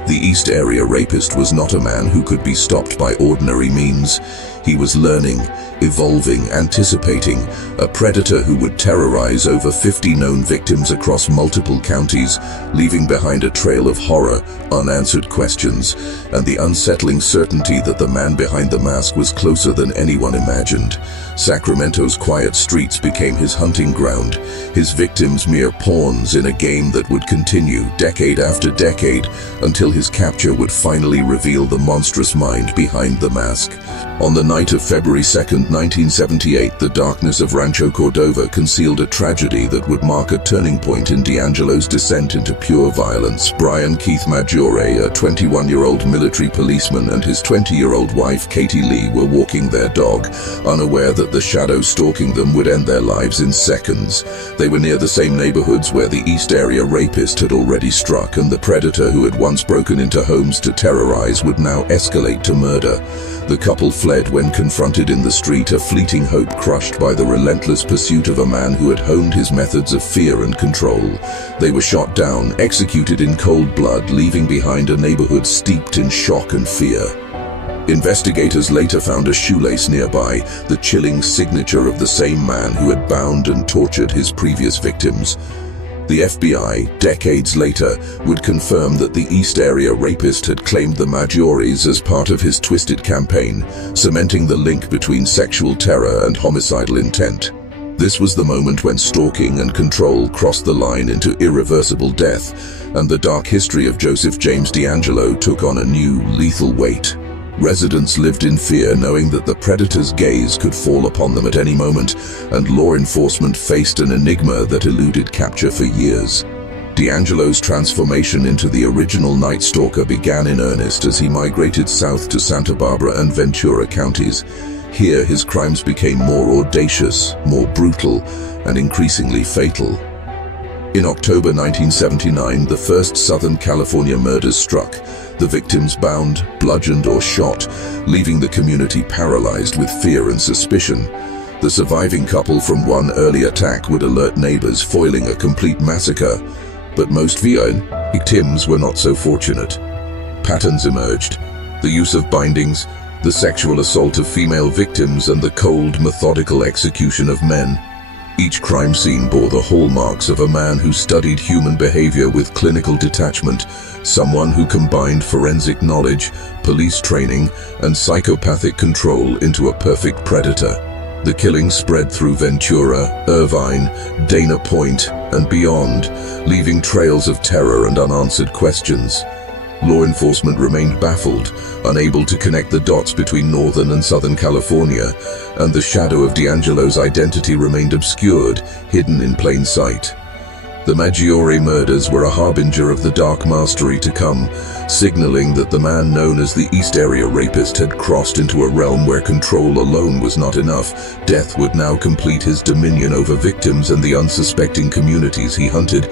The East Area Rapist was not a man who could be stopped by ordinary means. He was learning, evolving, anticipating, a predator who would terrorize over 50 known victims across multiple counties, leaving behind a trail of horror, unanswered questions, and the unsettling certainty that the man behind the mask was closer than anyone imagined. Sacramento's quiet streets became his hunting ground, his victims mere pawns in a game that would continue decade after decade until his capture would finally reveal the monstrous mind behind the mask. On the night of February 2nd, 1978, the darkness of Rancho Cordova concealed a tragedy that would mark a turning point in DeAngelo's descent into pure violence. Brian Keith Maggiore, a 21-year-old military policeman, and his 20-year-old wife, Katie Lee, were walking their dog, unaware that the shadow stalking them would end their lives in seconds. They were near the same neighborhoods where the East Area Rapist had already struck, and the predator who had once broken into homes to terrorize would now escalate to murder. The couple fled when confronted in the street, a fleeting hope crushed by the relentless pursuit of a man who had honed his methods of fear and control. They were shot down, executed in cold blood, leaving behind a neighborhood steeped in shock and fear. Investigators later found a shoelace nearby, the chilling signature of the same man who had bound and tortured his previous victims. The FBI, decades later, would confirm that the East Area Rapist had claimed the Maggiores as part of his twisted campaign, cementing the link between sexual terror and homicidal intent. This was the moment when stalking and control crossed the line into irreversible death, and the dark history of Joseph James DeAngelo took on a new, lethal weight. Residents lived in fear, knowing that the predator's gaze could fall upon them at any moment, and law enforcement faced an enigma that eluded capture for years. DeAngelo's transformation into the original Night Stalker began in earnest as he migrated south to Santa Barbara and Ventura counties. Here, his crimes became more audacious, more brutal, and increasingly fatal. In October 1979, the first Southern California murders struck, the victims bound, bludgeoned, or shot, leaving the community paralyzed with fear and suspicion. The surviving couple from one early attack would alert neighbors, foiling a complete massacre. But most victims were not so fortunate. Patterns emerged: the use of bindings, the sexual assault of female victims, and the cold, methodical execution of men. Each crime scene bore the hallmarks of a man who studied human behavior with clinical detachment, someone who combined forensic knowledge, police training, and psychopathic control into a perfect predator. The killings spread through Ventura, Irvine, Dana Point, and beyond, leaving trails of terror and unanswered questions. Law enforcement remained baffled, unable to connect the dots between Northern and Southern California, and the shadow of DeAngelo's identity remained obscured, hidden in plain sight. The Maggiore murders were a harbinger of the dark mastery to come, signaling that the man known as the East Area Rapist had crossed into a realm where control alone was not enough. Death would now complete his dominion over victims and the unsuspecting communities he hunted.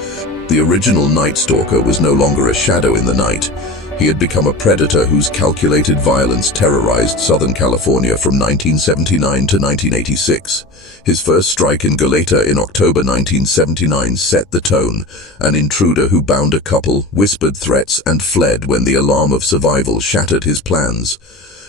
The original Night Stalker was no longer a shadow in the night. He had become a predator whose calculated violence terrorized Southern California from 1979 to 1986. His first strike in Goleta in October 1979 set the tone. An intruder who bound a couple, whispered threats, and fled when the alarm of survival shattered his plans.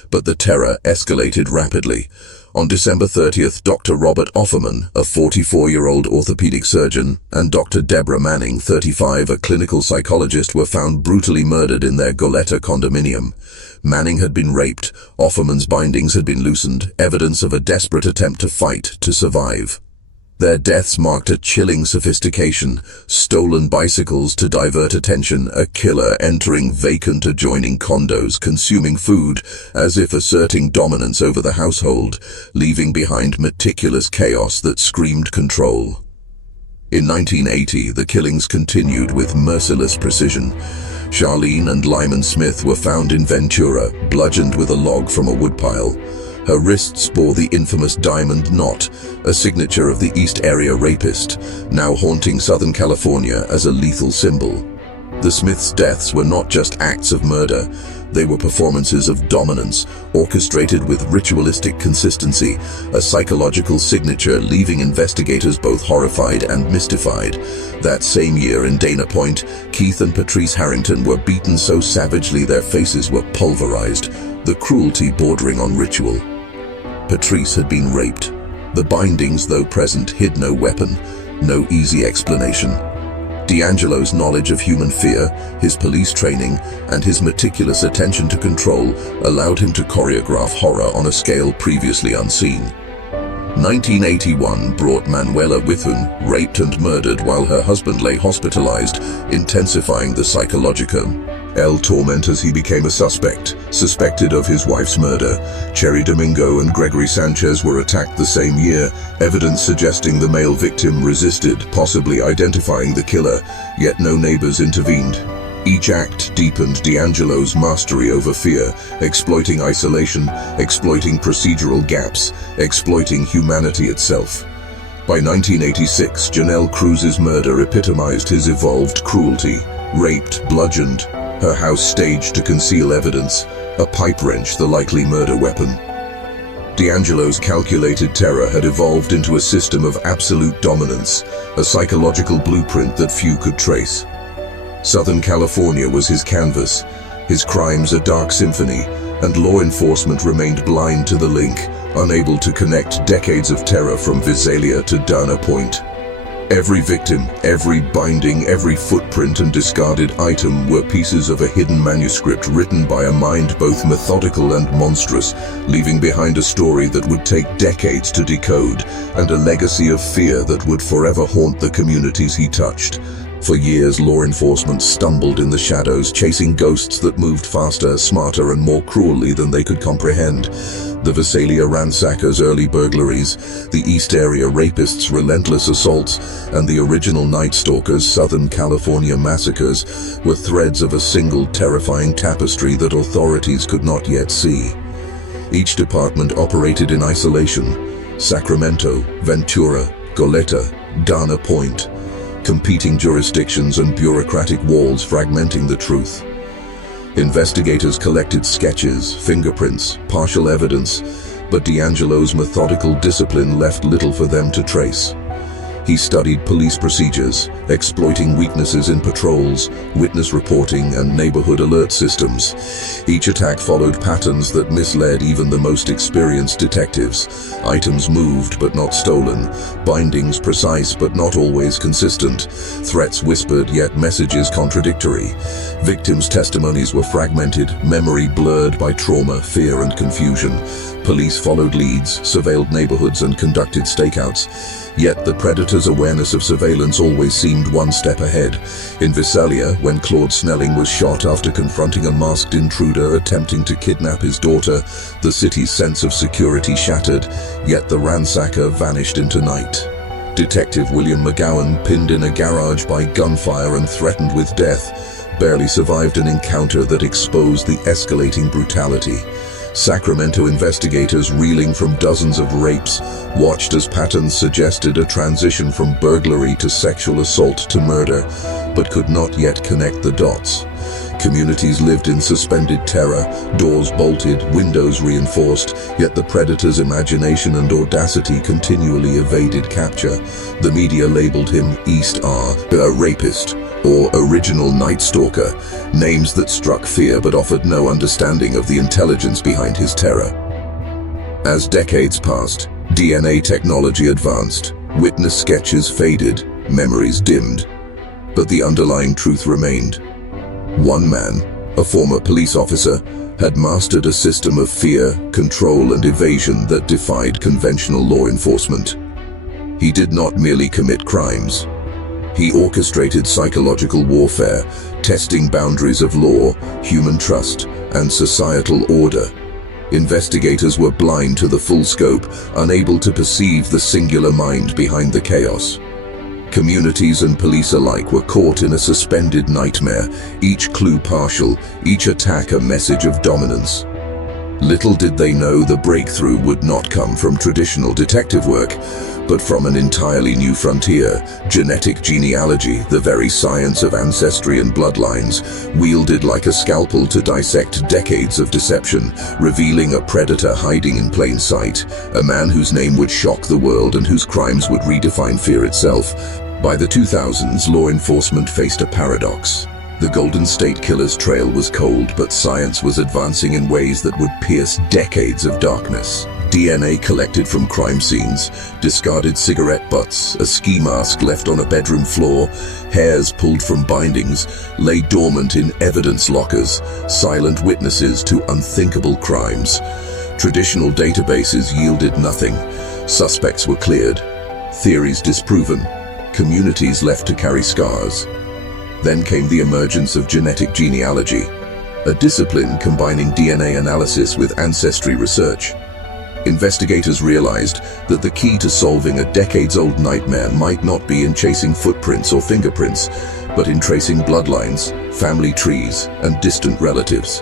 But the terror escalated rapidly. On December 30th, Dr. Robert Offerman, a 44-year-old orthopedic surgeon, and Dr. Deborah Manning, 35, a clinical psychologist, were found brutally murdered in their Goleta condominium. Manning had been raped, Offerman's bindings had been loosened, evidence of a desperate attempt to fight to survive. Their deaths marked a chilling sophistication: stolen bicycles to divert attention, a killer entering vacant adjoining condos, consuming food as if asserting dominance over the household, leaving behind meticulous chaos that screamed control. In 1980, the killings continued with merciless precision. Charlene and Lyman Smith were found in Ventura, bludgeoned with a log from a woodpile. Her wrists bore the infamous diamond knot, a signature of the East Area Rapist, now haunting Southern California as a lethal symbol. The Smiths' deaths were not just acts of murder, they were performances of dominance, orchestrated with ritualistic consistency, a psychological signature leaving investigators both horrified and mystified. That same year in Dana Point, Keith and Patrice Harrington were beaten so savagely their faces were pulverized, the cruelty bordering on ritual. Patrice had been raped. The bindings, though present, hid no weapon, no easy explanation. DeAngelo's knowledge of human fear, his police training, and his meticulous attention to control allowed him to choreograph horror on a scale previously unseen. 1981 brought Manuela Withun, raped and murdered while her husband lay hospitalized, intensifying the psychological torment as he became a suspected of his wife's murder. Cherry Domingo and Gregory Sanchez were attacked the same year, evidence suggesting the male victim resisted, possibly identifying the killer, yet no neighbors intervened. Each act deepened DeAngelo's mastery over fear, exploiting isolation, exploiting procedural gaps, exploiting humanity itself. By 1986, Janelle Cruz's murder epitomized his evolved cruelty: raped, bludgeoned, her house staged to conceal evidence, a pipe wrench the likely murder weapon. DeAngelo's calculated terror had evolved into a system of absolute dominance, a psychological blueprint that few could trace. Southern California was his canvas, his crimes a dark symphony, and law enforcement remained blind to the link, unable to connect decades of terror from Visalia to Dana Point. Every victim, every binding, every footprint and discarded item were pieces of a hidden manuscript written by a mind both methodical and monstrous, leaving behind a story that would take decades to decode, and a legacy of fear that would forever haunt the communities he touched. For years, law enforcement stumbled in the shadows, chasing ghosts that moved faster, smarter, and more cruelly than they could comprehend. The Visalia ransackers' early burglaries, the East Area Rapists' relentless assaults, and the original Night Stalkers' Southern California massacres were threads of a single terrifying tapestry that authorities could not yet see. Each department operated in isolation: Sacramento, Ventura, Goleta, Dana Point. Competing jurisdictions and bureaucratic walls fragmenting the truth. Investigators collected sketches, fingerprints, partial evidence, but DeAngelo's methodical discipline left little for them to trace. He studied police procedures, exploiting weaknesses in patrols, witness reporting, and neighborhood alert systems. Each attack followed patterns that misled even the most experienced detectives. Items moved but not stolen, bindings precise but not always consistent, threats whispered yet messages contradictory. Victims' testimonies were fragmented, memory blurred by trauma, fear, and confusion. Police followed leads, surveilled neighborhoods, and conducted stakeouts. Yet the predator's awareness of surveillance always seemed one step ahead. In Visalia, when Claude Snelling was shot after confronting a masked intruder attempting to kidnap his daughter, the city's sense of security shattered, yet the ransacker vanished into night. Detective William McGowan, pinned in a garage by gunfire and threatened with death, barely survived an encounter that exposed the escalating brutality. Sacramento investigators, reeling from dozens of rapes, watched as patterns suggested a transition from burglary to sexual assault to murder, but could not yet connect the dots. Communities lived in suspended terror, doors bolted, windows reinforced, yet the predator's imagination and audacity continually evaded capture. The media labeled him East a rapist, or original Night Stalker, names that struck fear but offered no understanding of the intelligence behind his terror. As decades passed, DNA technology advanced, witness sketches faded, memories dimmed, but the underlying truth remained. One man, a former police officer, had mastered a system of fear, control, and evasion that defied conventional law enforcement. He did not merely commit crimes. He orchestrated psychological warfare, testing boundaries of law, human trust, and societal order. Investigators were blind to the full scope, unable to perceive the singular mind behind the chaos. Communities and police alike were caught in a suspended nightmare, each clue partial, each attack a message of dominance. Little did they know the breakthrough would not come from traditional detective work, but from an entirely new frontier, genetic genealogy, the very science of ancestry and bloodlines, wielded like a scalpel to dissect decades of deception, revealing a predator hiding in plain sight, a man whose name would shock the world and whose crimes would redefine fear itself. By the 2000s, law enforcement faced a paradox. The Golden State Killer's trail was cold, but science was advancing in ways that would pierce decades of darkness. DNA collected from crime scenes, discarded cigarette butts, a ski mask left on a bedroom floor, hairs pulled from bindings, lay dormant in evidence lockers, silent witnesses to unthinkable crimes. Traditional databases yielded nothing. Suspects were cleared, theories disproven, communities left to carry scars. Then came the emergence of genetic genealogy, a discipline combining DNA analysis with ancestry research. Investigators realized that the key to solving a decades-old nightmare might not be in chasing footprints or fingerprints, but in tracing bloodlines, family trees, and distant relatives.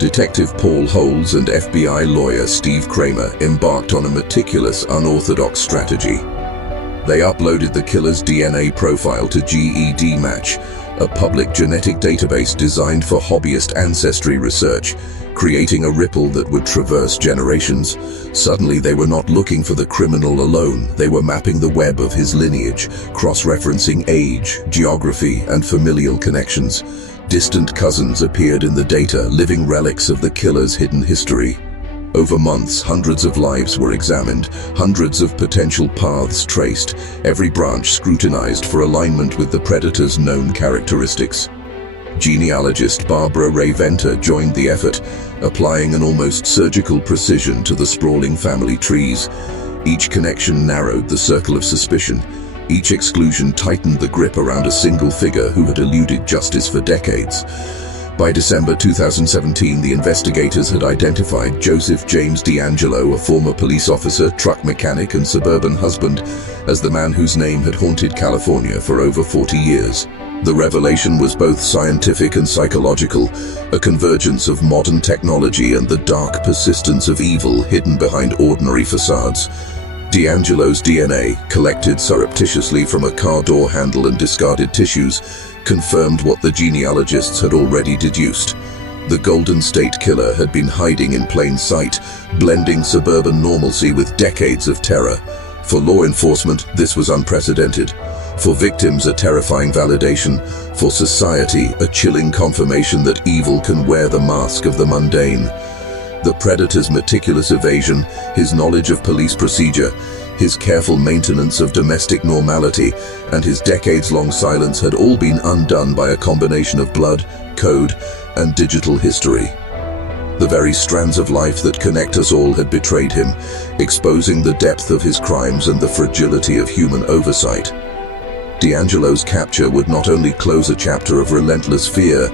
Detective Paul Holes and FBI lawyer Steve Kramer embarked on a meticulous, unorthodox strategy. They uploaded the killer's DNA profile to GED Match, a public genetic database designed for hobbyist ancestry research, creating a ripple that would traverse generations. Suddenly, they were not looking for the criminal alone. They were mapping the web of his lineage, cross-referencing age, geography, and familial connections. Distant cousins appeared in the data, living relics of the killer's hidden history. Over months, hundreds of lives were examined, hundreds of potential paths traced, every branch scrutinized for alignment with the predator's known characteristics. Genealogist Barbara Ray Venter joined the effort, applying an almost surgical precision to the sprawling family trees. Each connection narrowed the circle of suspicion. Each exclusion tightened the grip around a single figure who had eluded justice for decades. By December 2017, the investigators had identified Joseph James DeAngelo, a former police officer, truck mechanic, and suburban husband, as the man whose name had haunted California for over 40 years. The revelation was both scientific and psychological, a convergence of modern technology and the dark persistence of evil hidden behind ordinary facades. DeAngelo's DNA, collected surreptitiously from a car door handle and discarded tissues, confirmed what the genealogists had already deduced. The Golden State Killer had been hiding in plain sight, blending suburban normalcy with decades of terror. For law enforcement, this was unprecedented. For victims, a terrifying validation. For society, a chilling confirmation that evil can wear the mask of the mundane. The predator's meticulous evasion, his knowledge of police procedure, his careful maintenance of domestic normality, and his decades-long silence had all been undone by a combination of blood, code, and digital history. The very strands of life that connect us all had betrayed him, exposing the depth of his crimes and the fragility of human oversight. DeAngelo's capture would not only close a chapter of relentless fear,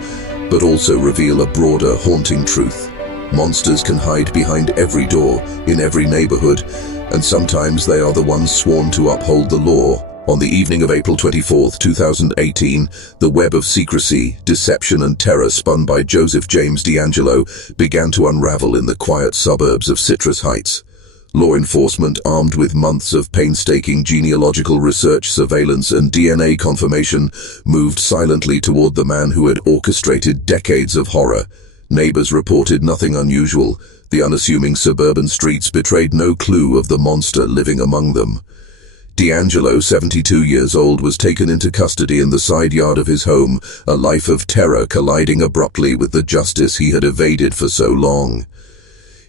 but also reveal a broader, haunting truth. Monsters can hide behind every door, in every neighborhood, and sometimes they are the ones sworn to uphold the law. On the evening of April 24, 2018, the web of secrecy, deception, and terror spun by Joseph James DeAngelo began to unravel in the quiet suburbs of Citrus Heights. Law enforcement, armed with months of painstaking genealogical research, surveillance, and DNA confirmation, moved silently toward the man who had orchestrated decades of horror. Neighbors reported nothing unusual. The unassuming suburban streets betrayed no clue of the monster living among them. DeAngelo, 72 years old, was taken into custody in the side yard of his home, a life of terror colliding abruptly with the justice he had evaded for so long.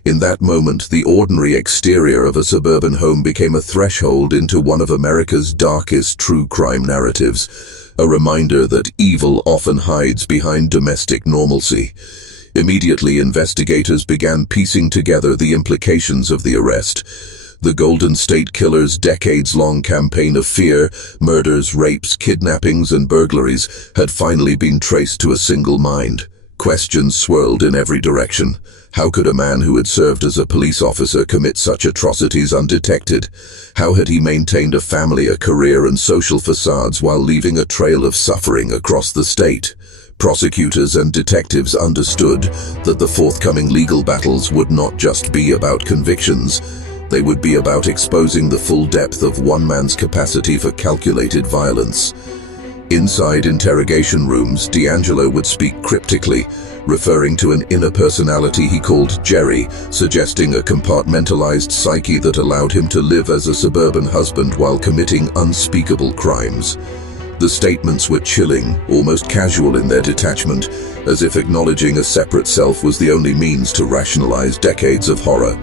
In that moment, the ordinary exterior of a suburban home became a threshold into one of America's darkest true crime narratives, a reminder that evil often hides behind domestic normalcy. Immediately, investigators began piecing together the implications of the arrest. The Golden State Killer's decades-long campaign of fear, murders, rapes, kidnappings, and burglaries had finally been traced to a single mind. Questions swirled in every direction. How could a man who had served as a police officer commit such atrocities undetected? How had he maintained a family, a career, and social facades while leaving a trail of suffering across the state? Prosecutors and detectives understood that the forthcoming legal battles would not just be about convictions. They would be about exposing the full depth of one man's capacity for calculated violence. Inside interrogation rooms, DeAngelo would speak cryptically, referring to an inner personality he called Jerry, suggesting a compartmentalized psyche that allowed him to live as a suburban husband while committing unspeakable crimes. The statements were chilling, almost casual in their detachment, as if acknowledging a separate self was the only means to rationalize decades of horror.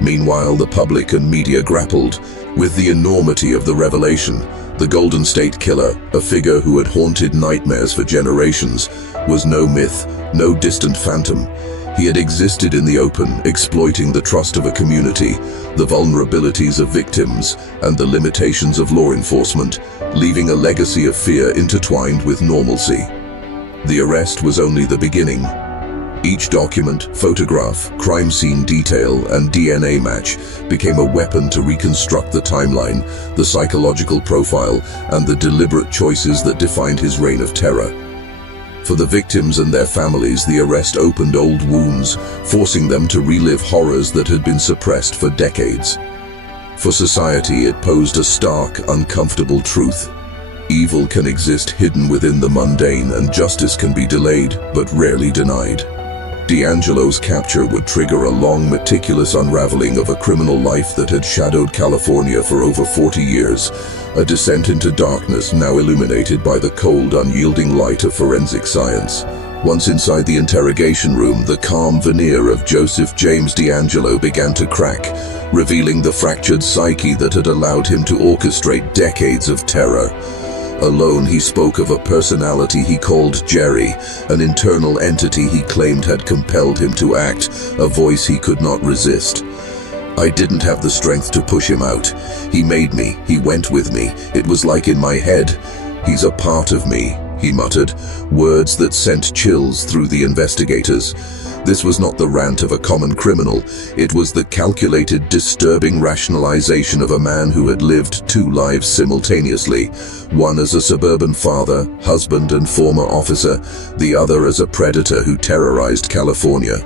Meanwhile, the public and media grappled with the enormity of the revelation. The Golden State Killer, a figure who had haunted nightmares for generations, was no myth, no distant phantom. He had existed in the open, exploiting the trust of a community, the vulnerabilities of victims, and the limitations of law enforcement, leaving a legacy of fear intertwined with normalcy. The arrest was only the beginning. Each document, photograph, crime scene detail, and DNA match became a weapon to reconstruct the timeline, the psychological profile, and the deliberate choices that defined his reign of terror. For the victims and their families, the arrest opened old wounds, forcing them to relive horrors that had been suppressed for decades. For society, it posed a stark, uncomfortable truth. Evil can exist hidden within the mundane, and justice can be delayed, but rarely denied. DeAngelo's capture would trigger a long, meticulous unraveling of a criminal life that had shadowed California for over 40 years, a descent into darkness now illuminated by the cold, unyielding light of forensic science. Once inside the interrogation room, the calm veneer of Joseph James DeAngelo began to crack, revealing the fractured psyche that had allowed him to orchestrate decades of terror. Alone, he spoke of a personality he called Jerry, an internal entity he claimed had compelled him to act, a voice he could not resist. I didn't have the strength to push him out. He made me, he went with me. It was like in my head. He's a part of me, he muttered, words that sent chills through the investigators. This was not the rant of a common criminal. It was the calculated, disturbing rationalization of a man who had lived two lives simultaneously, one as a suburban father, husband, and former officer, the other as a predator who terrorized California.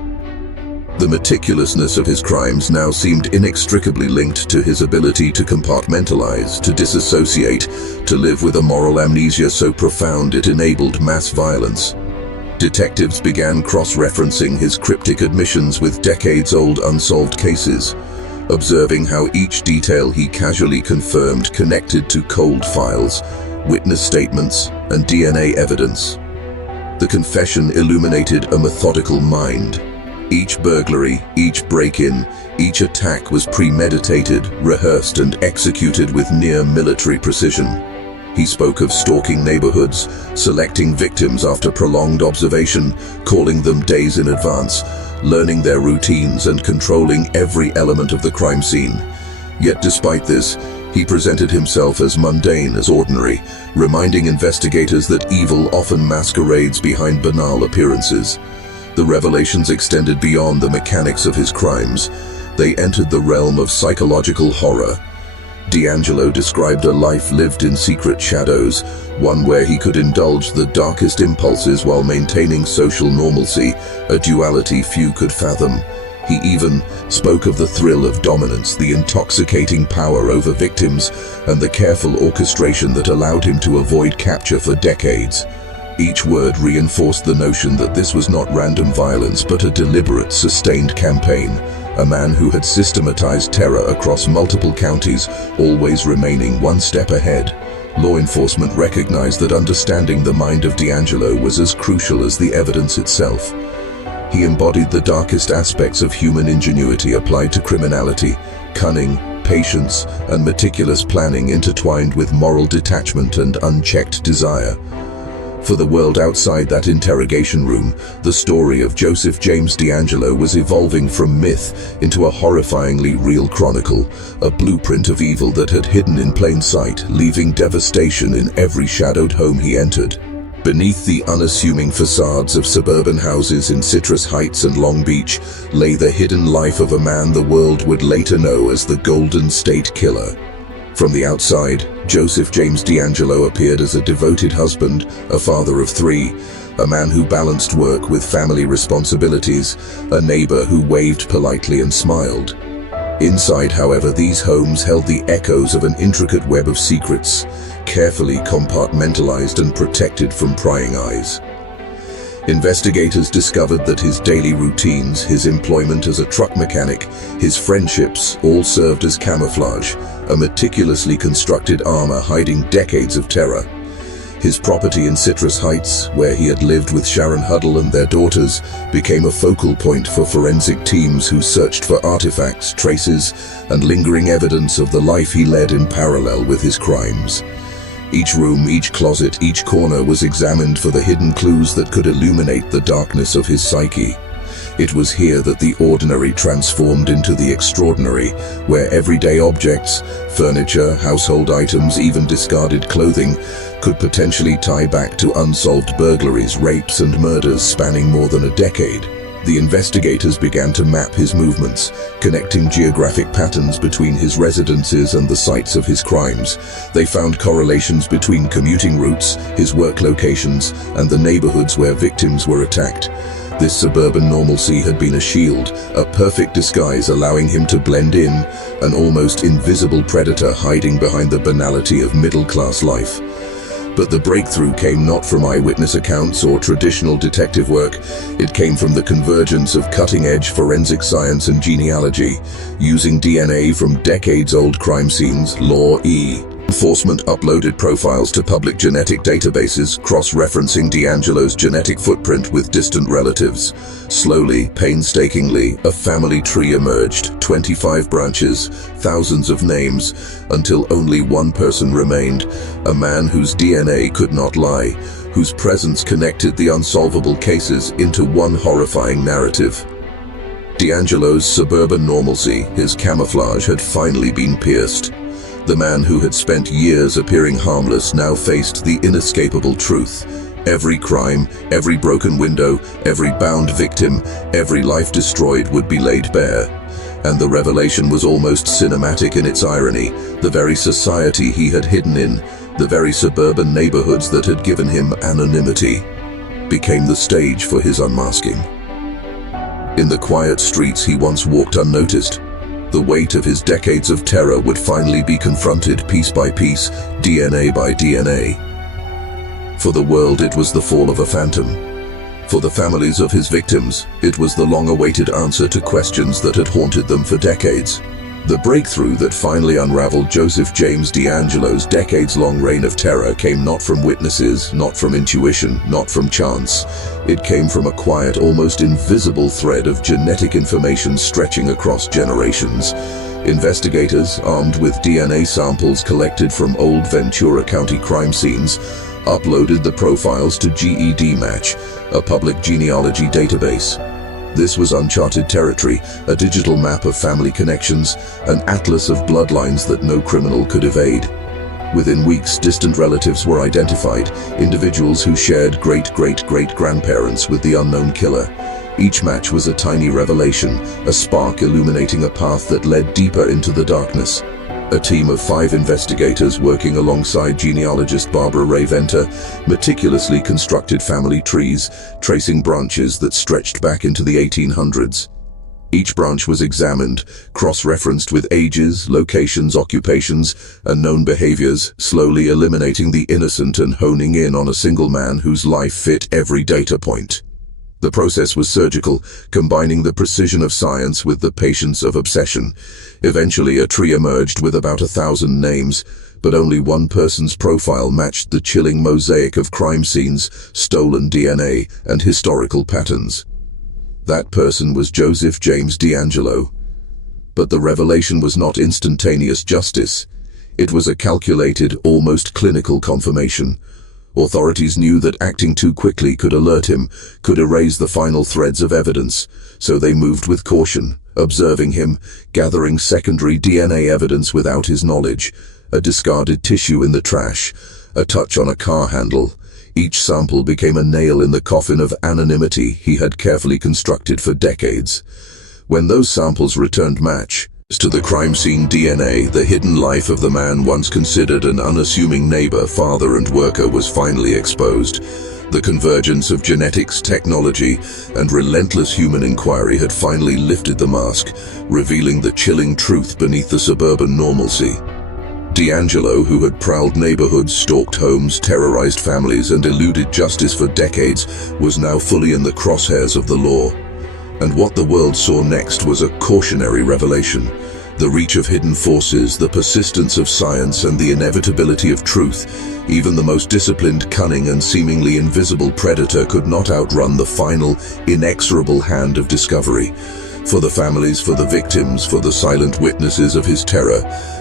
The meticulousness of his crimes now seemed inextricably linked to his ability to compartmentalize, to disassociate, to live with a moral amnesia so profound it enabled mass violence. Detectives began cross-referencing his cryptic admissions with decades-old unsolved cases, observing how each detail he casually confirmed connected to cold files, witness statements, and DNA evidence. The confession illuminated a methodical mind. Each burglary, each break-in, each attack was premeditated, rehearsed, and executed with near-military precision. He spoke of stalking neighborhoods, selecting victims after prolonged observation, calling them days in advance, learning their routines and controlling every element of the crime scene. Yet despite this, he presented himself as mundane, as ordinary, reminding investigators that evil often masquerades behind banal appearances. The revelations extended beyond the mechanics of his crimes. They entered the realm of psychological horror. DeAngelo described a life lived in secret shadows, one where he could indulge the darkest impulses while maintaining social normalcy, a duality few could fathom. He even spoke of the thrill of dominance, the intoxicating power over victims, and the careful orchestration that allowed him to avoid capture for decades. Each word reinforced the notion that this was not random violence but a deliberate, sustained campaign. A man who had systematized terror across multiple counties, always remaining one step ahead. Law enforcement recognized that understanding the mind of DeAngelo was as crucial as the evidence itself. He embodied the darkest aspects of human ingenuity applied to criminality, cunning, patience, and meticulous planning intertwined with moral detachment and unchecked desire. For the world outside that interrogation room, the story of Joseph James DeAngelo was evolving from myth into a horrifyingly real chronicle, a blueprint of evil that had hidden in plain sight, leaving devastation in every shadowed home he entered. Beneath the unassuming facades of suburban houses in Citrus Heights and Long Beach lay the hidden life of a man the world would later know as the Golden State Killer. From the outside, Joseph James DeAngelo appeared as a devoted husband, a father of 3, a man who balanced work with family responsibilities, a neighbor who waved politely and smiled. Inside, however, these homes held the echoes of an intricate web of secrets, carefully compartmentalized and protected from prying eyes. Investigators discovered that his daily routines, his employment as a truck mechanic, his friendships all served as camouflage, a meticulously constructed armor hiding decades of terror. His property in Citrus Heights, where he had lived with Sharon Huddle and their daughters, became a focal point for forensic teams who searched for artifacts, traces, and lingering evidence of the life he led in parallel with his crimes. Each room, each closet, each corner was examined for the hidden clues that could illuminate the darkness of his psyche. It was here that the ordinary transformed into the extraordinary, where everyday objects, furniture, household items, even discarded clothing, could potentially tie back to unsolved burglaries, rapes, and murders spanning more than a decade. The investigators began to map his movements, connecting geographic patterns between his residences and the sites of his crimes. They found correlations between commuting routes, his work locations, and the neighborhoods where victims were attacked. This suburban normalcy had been a shield, a perfect disguise allowing him to blend in, an almost invisible predator hiding behind the banality of middle-class life. But the breakthrough came not from eyewitness accounts or traditional detective work. It came from the convergence of cutting-edge forensic science and genealogy, using DNA from decades-old crime scenes. Law enforcement uploaded profiles to public genetic databases, cross-referencing DeAngelo's genetic footprint with distant relatives. Slowly, painstakingly, a family tree emerged, 25 branches, thousands of names, until only one person remained, a man whose DNA could not lie, whose presence connected the unsolvable cases into one horrifying narrative. DeAngelo's suburban normalcy, his camouflage, had finally been pierced. The man who had spent years appearing harmless now faced the inescapable truth. Every crime, every broken window, every bound victim, every life destroyed would be laid bare. And the revelation was almost cinematic in its irony. The very society he had hidden in, the very suburban neighborhoods that had given him anonymity, became the stage for his unmasking. In the quiet streets he once walked unnoticed, the weight of his decades of terror would finally be confronted piece by piece, DNA by DNA. For the world, it was the fall of a phantom. For the families of his victims, it was the long-awaited answer to questions that had haunted them for decades. The breakthrough that finally unraveled Joseph James DeAngelo's decades-long reign of terror came not from witnesses, not from intuition, not from chance. It came from a quiet, almost invisible thread of genetic information stretching across generations. Investigators, armed with DNA samples collected from old Ventura County crime scenes, uploaded the profiles to GED Match, a public genealogy database. This was uncharted territory, a digital map of family connections, an atlas of bloodlines that no criminal could evade. Within weeks, distant relatives were identified, individuals who shared great-great-great-grandparents with the unknown killer. Each match was a tiny revelation, a spark illuminating a path that led deeper into the darkness. A team of 5 investigators working alongside genealogist Barbara Ray Venter meticulously constructed family trees, tracing branches that stretched back into the 1800s. Each branch was examined, cross-referenced with ages, locations, occupations, and known behaviors, slowly eliminating the innocent and honing in on a single man whose life fit every data point. The process was surgical, combining the precision of science with the patience of obsession. Eventually, a tree emerged with about 1,000 names, but only one person's profile matched the chilling mosaic of crime scenes, stolen DNA, and historical patterns. That person was Joseph James DeAngelo. But the revelation was not instantaneous justice. It was a calculated, almost clinical confirmation. Authorities knew that acting too quickly could alert him, could erase the final threads of evidence, so they moved with caution, observing him, gathering secondary DNA evidence without his knowledge, a discarded tissue in the trash, a touch on a car handle. Each sample became a nail in the coffin of anonymity he had carefully constructed for decades. When those samples returned match to the crime scene DNA, the hidden life of the man once considered an unassuming neighbor, father, and worker was finally exposed. The convergence of genetics, technology, and relentless human inquiry had finally lifted the mask, revealing the chilling truth beneath the suburban normalcy. DeAngelo, who had prowled neighborhoods, stalked homes, terrorized families, and eluded justice for decades, was now fully in the crosshairs of the law. And what the world saw next was a cautionary revelation. The reach of hidden forces, the persistence of science, and the inevitability of truth. Even the most disciplined, cunning, and seemingly invisible predator could not outrun the final, inexorable hand of discovery. For the families, for the victims, for the silent witnesses of his terror,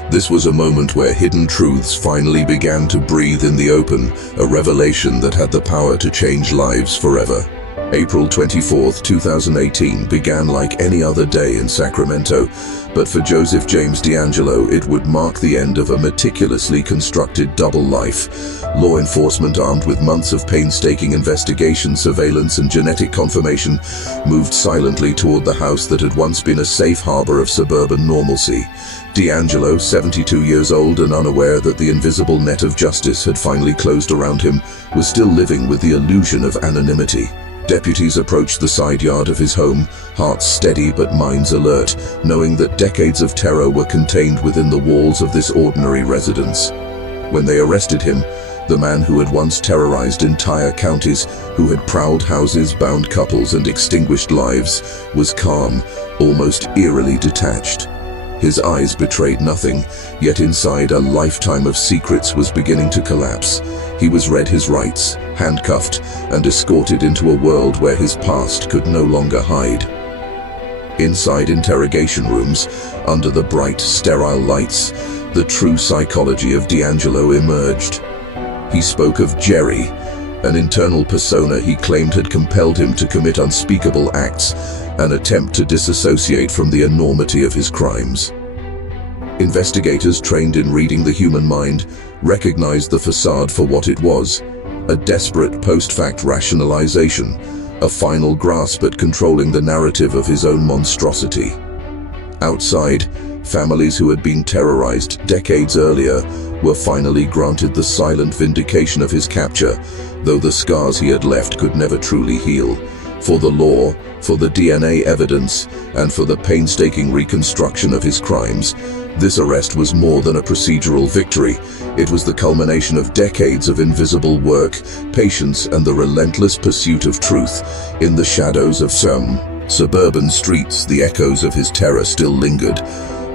this was a moment where hidden truths finally began to breathe in the open, a revelation that had the power to change lives forever. April 24, 2018 began like any other day in Sacramento, but for Joseph James DeAngelo it would mark the end of a meticulously constructed double life. Law enforcement, armed with months of painstaking investigation, surveillance, and genetic confirmation, moved silently toward the house that had once been a safe harbor of suburban normalcy. DeAngelo, 72 years old and unaware that the invisible net of justice had finally closed around him, was still living with the illusion of anonymity. Deputies approached the side yard of his home, hearts steady but minds alert, knowing that decades of terror were contained within the walls of this ordinary residence. When they arrested him, the man who had once terrorized entire counties, who had prowled houses, bound couples, and extinguished lives, was calm, almost eerily detached. His eyes betrayed nothing, yet inside a lifetime of secrets was beginning to collapse. He was read his rights, handcuffed, and escorted into a world where his past could no longer hide. Inside interrogation rooms, under the bright, sterile lights, the true psychology of DeAngelo emerged. He spoke of Jerry, an internal persona he claimed had compelled him to commit unspeakable acts, an attempt to disassociate from the enormity of his crimes. Investigators trained in reading the human mind recognized the facade for what it was, a desperate post-fact rationalization, a final grasp at controlling the narrative of his own monstrosity. Outside, families who had been terrorized decades earlier were finally granted the silent vindication of his capture, though the scars he had left could never truly heal. For the law, for the DNA evidence, and for the painstaking reconstruction of his crimes, this arrest was more than a procedural victory. It was the culmination of decades of invisible work, patience, and the relentless pursuit of truth. In the shadows of some suburban streets, the echoes of his terror still lingered.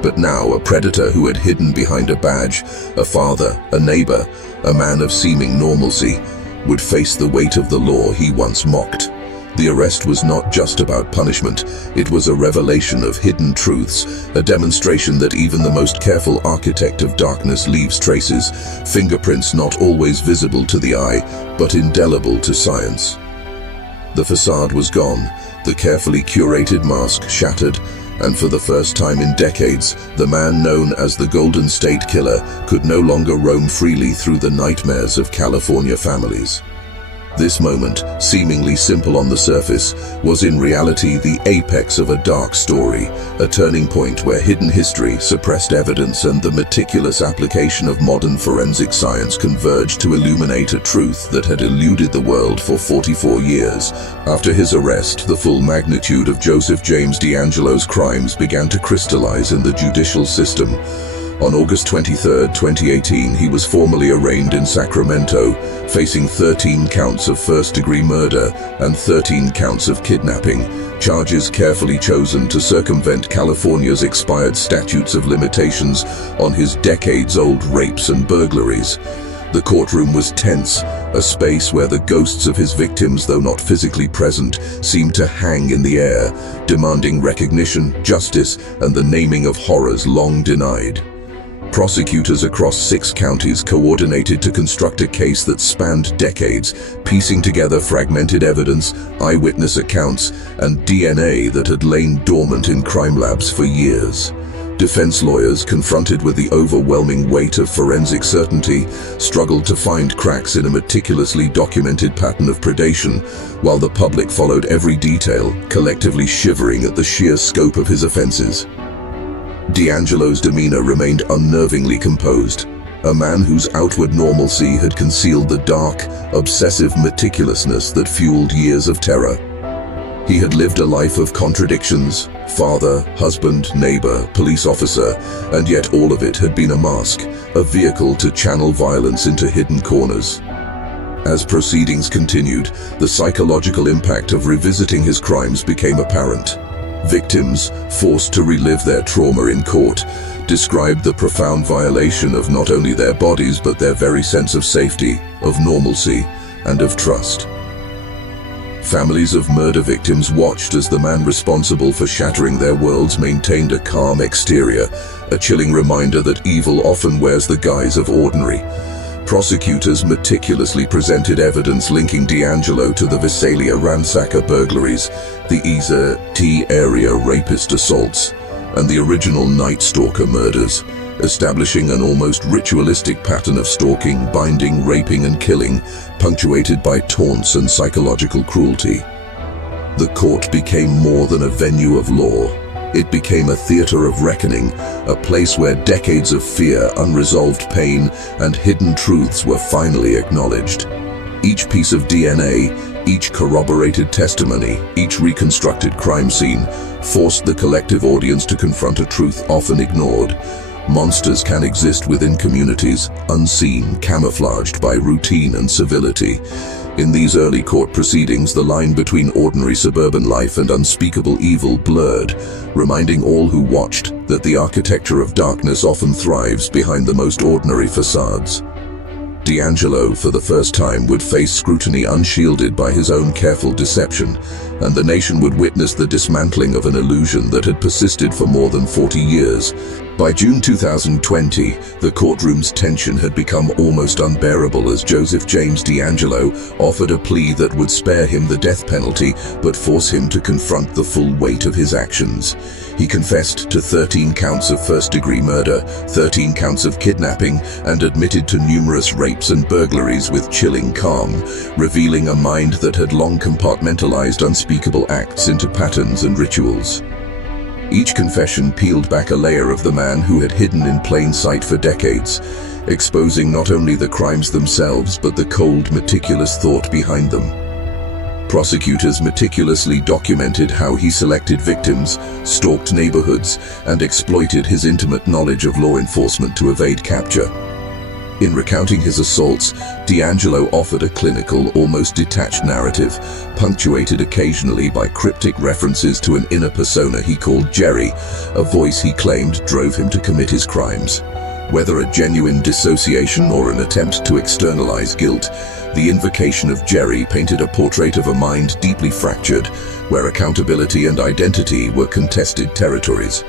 But now a predator who had hidden behind a badge, a father, a neighbor, a man of seeming normalcy, would face the weight of the law he once mocked. The arrest was not just about punishment, it was a revelation of hidden truths, a demonstration that even the most careful architect of darkness leaves traces, fingerprints not always visible to the eye, but indelible to science. The facade was gone, the carefully curated mask shattered, and for the first time in decades, the man known as the Golden State Killer could no longer roam freely through the nightmares of California families. This moment, seemingly simple on the surface, was in reality the apex of a dark story, a turning point where hidden history, suppressed evidence, and the meticulous application of modern forensic science converged to illuminate a truth that had eluded the world for 44 years. After his arrest, the full magnitude of Joseph James DeAngelo's crimes began to crystallize in the judicial system. On August 23, 2018, he was formally arraigned in Sacramento, facing 13 counts of first-degree murder and 13 counts of kidnapping, charges carefully chosen to circumvent California's expired statutes of limitations on his decades-old rapes and burglaries. The courtroom was tense, a space where the ghosts of his victims, though not physically present, seemed to hang in the air, demanding recognition, justice, and the naming of horrors long denied. Prosecutors across 6 counties coordinated to construct a case that spanned decades, piecing together fragmented evidence, eyewitness accounts, and DNA that had lain dormant in crime labs for years. Defense lawyers, confronted with the overwhelming weight of forensic certainty, struggled to find cracks in a meticulously documented pattern of predation, while the public followed every detail, collectively shivering at the sheer scope of his offenses. DeAngelo's demeanor remained unnervingly composed, a man whose outward normalcy had concealed the dark, obsessive meticulousness that fueled years of terror. He had lived a life of contradictions: father, husband, neighbor, police officer, and yet all of it had been a mask, a vehicle to channel violence into hidden corners. As proceedings continued, the psychological impact of revisiting his crimes became apparent. Victims, forced to relive their trauma in court, described the profound violation of not only their bodies but their very sense of safety, of normalcy, and of trust. Families of murder victims watched as the man responsible for shattering their worlds maintained a calm exterior, a chilling reminder that evil often wears the guise of ordinary. Prosecutors meticulously presented evidence linking DeAngelo to the Visalia ransacker burglaries, the Area Rapist assaults, and the original Night Stalker murders, establishing an almost ritualistic pattern of stalking, binding, raping, and killing, punctuated by taunts and psychological cruelty. The court became more than a venue of law. It became a theater of reckoning, a place where decades of fear, unresolved pain, and hidden truths were finally acknowledged. Each piece of DNA, each corroborated testimony, each reconstructed crime scene forced the collective audience to confront a truth often ignored. Monsters can exist within communities, unseen, camouflaged by routine and civility. In these early court proceedings, the line between ordinary suburban life and unspeakable evil blurred, reminding all who watched that the architecture of darkness often thrives behind the most ordinary facades. DeAngelo, for the first time, would face scrutiny unshielded by his own careful deception, and the nation would witness the dismantling of an illusion that had persisted for more than 40 years. By June 2020, the courtroom's tension had become almost unbearable as Joseph James DeAngelo offered a plea that would spare him the death penalty but force him to confront the full weight of his actions. He confessed to 13 counts of first-degree murder, 13 counts of kidnapping, and admitted to numerous rapes and burglaries with chilling calm, revealing a mind that had long compartmentalized unspeakable acts into patterns and rituals. Each confession peeled back a layer of the man who had hidden in plain sight for decades, exposing not only the crimes themselves but the cold, meticulous thought behind them. Prosecutors meticulously documented how he selected victims, stalked neighborhoods, and exploited his intimate knowledge of law enforcement to evade capture. In recounting his assaults, DeAngelo offered a clinical, almost detached narrative, punctuated occasionally by cryptic references to an inner persona he called Jerry, a voice he claimed drove him to commit his crimes. Whether a genuine dissociation or an attempt to externalize guilt, the invocation of Jerry painted a portrait of a mind deeply fractured, where accountability and identity were contested territories.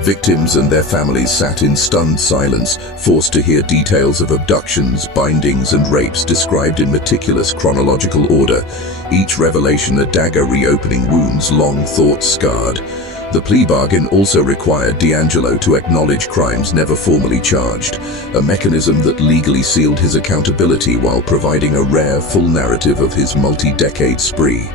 Victims and their families sat in stunned silence, forced to hear details of abductions, bindings, and rapes described in meticulous chronological order, each revelation a dagger reopening wounds long thought scarred. The plea bargain also required DeAngelo to acknowledge crimes never formally charged, a mechanism that legally sealed his accountability while providing a rare, full narrative of his multi-decade spree.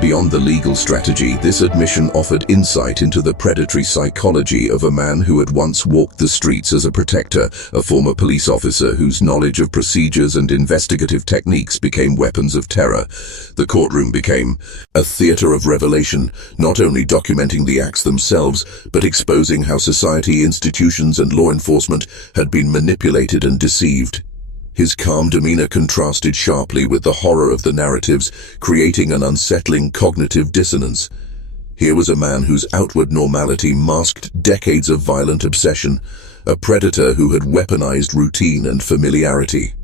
Beyond the legal strategy, this admission offered insight into the predatory psychology of a man who had once walked the streets as a protector, a former police officer whose knowledge of procedures and investigative techniques became weapons of terror. The courtroom became a theater of revelation, not only documenting the acts themselves, but exposing how society, institutions, and law enforcement had been manipulated and deceived. His calm demeanor contrasted sharply with the horror of the narratives, creating an unsettling cognitive dissonance. Here was a man whose outward normality masked decades of violent obsession, a predator who had weaponized routine and familiarity.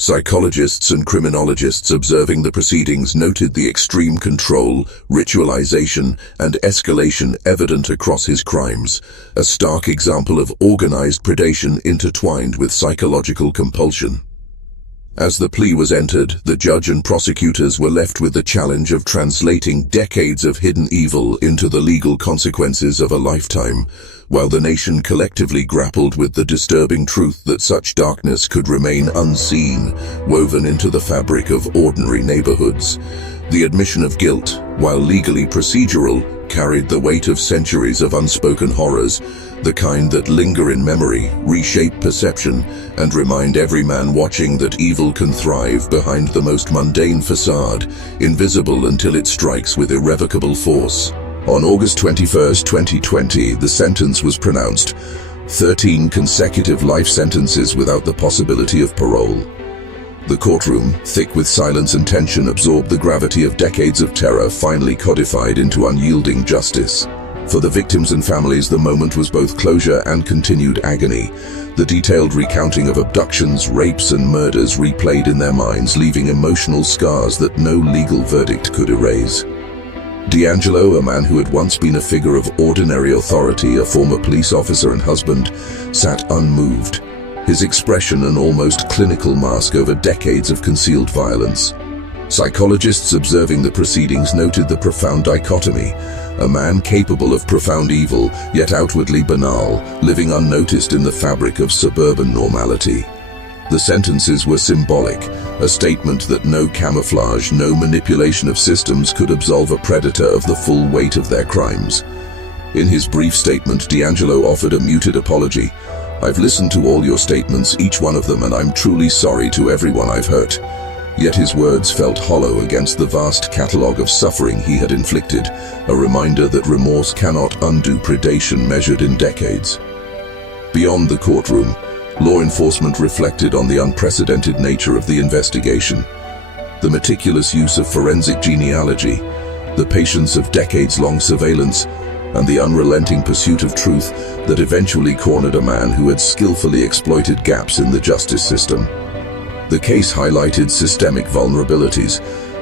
Psychologists and criminologists observing the proceedings noted the extreme control, ritualization, and escalation evident across his crimes, a stark example of organized predation intertwined with psychological compulsion. As the plea was entered, the judge and prosecutors were left with the challenge of translating decades of hidden evil into the legal consequences of a lifetime, while the nation collectively grappled with the disturbing truth that such darkness could remain unseen, woven into the fabric of ordinary neighborhoods. The admission of guilt, while legally procedural, carried the weight of centuries of unspoken horrors, the kind that linger in memory, reshape perception, and remind every man watching that evil can thrive behind the most mundane facade, invisible until it strikes with irrevocable force. On August 21, 2020, the sentence was pronounced: 13 consecutive life sentences without the possibility of parole. The courtroom, thick with silence and tension, absorbed the gravity of decades of terror finally codified into unyielding justice. For the victims and families, the moment was both closure and continued agony. The detailed recounting of abductions, rapes, and murders replayed in their minds, leaving emotional scars that no legal verdict could erase. DeAngelo, a man who had once been a figure of ordinary authority, a former police officer and husband, sat unmoved, his expression an almost clinical mask over decades of concealed violence. Psychologists observing the proceedings noted the profound dichotomy: a man capable of profound evil, yet outwardly banal, living unnoticed in the fabric of suburban normality. The sentences were symbolic, a statement that no camouflage, no manipulation of systems could absolve a predator of the full weight of their crimes. In his brief statement, DeAngelo offered a muted apology. "I've listened to all your statements, each one of them, and I'm truly sorry to everyone I've hurt." Yet his words felt hollow against the vast catalogue of suffering he had inflicted, a reminder that remorse cannot undo predation measured in decades. Beyond the courtroom, law enforcement reflected on the unprecedented nature of the investigation. The meticulous use of forensic genealogy, the patience of decades-long surveillance, and the unrelenting pursuit of truth that eventually cornered a man who had skillfully exploited gaps in the justice system. The case highlighted systemic vulnerabilities,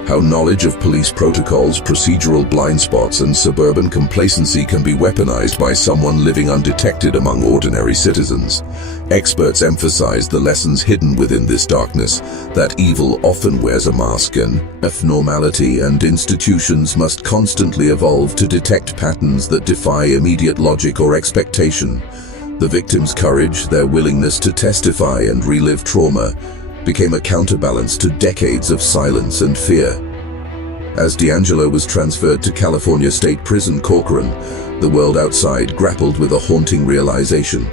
how knowledge of police protocols, procedural blind spots, and suburban complacency can be weaponized by someone living undetected among ordinary citizens. Experts emphasized the lessons hidden within this darkness, that evil often wears a mask, and abnormality and institutions must constantly evolve to detect patterns that defy immediate logic or expectation. The victims' courage, their willingness to testify and relive trauma, became a counterbalance to decades of silence and fear. As DeAngelo was transferred to California State Prison Corcoran, the world outside grappled with a haunting realization.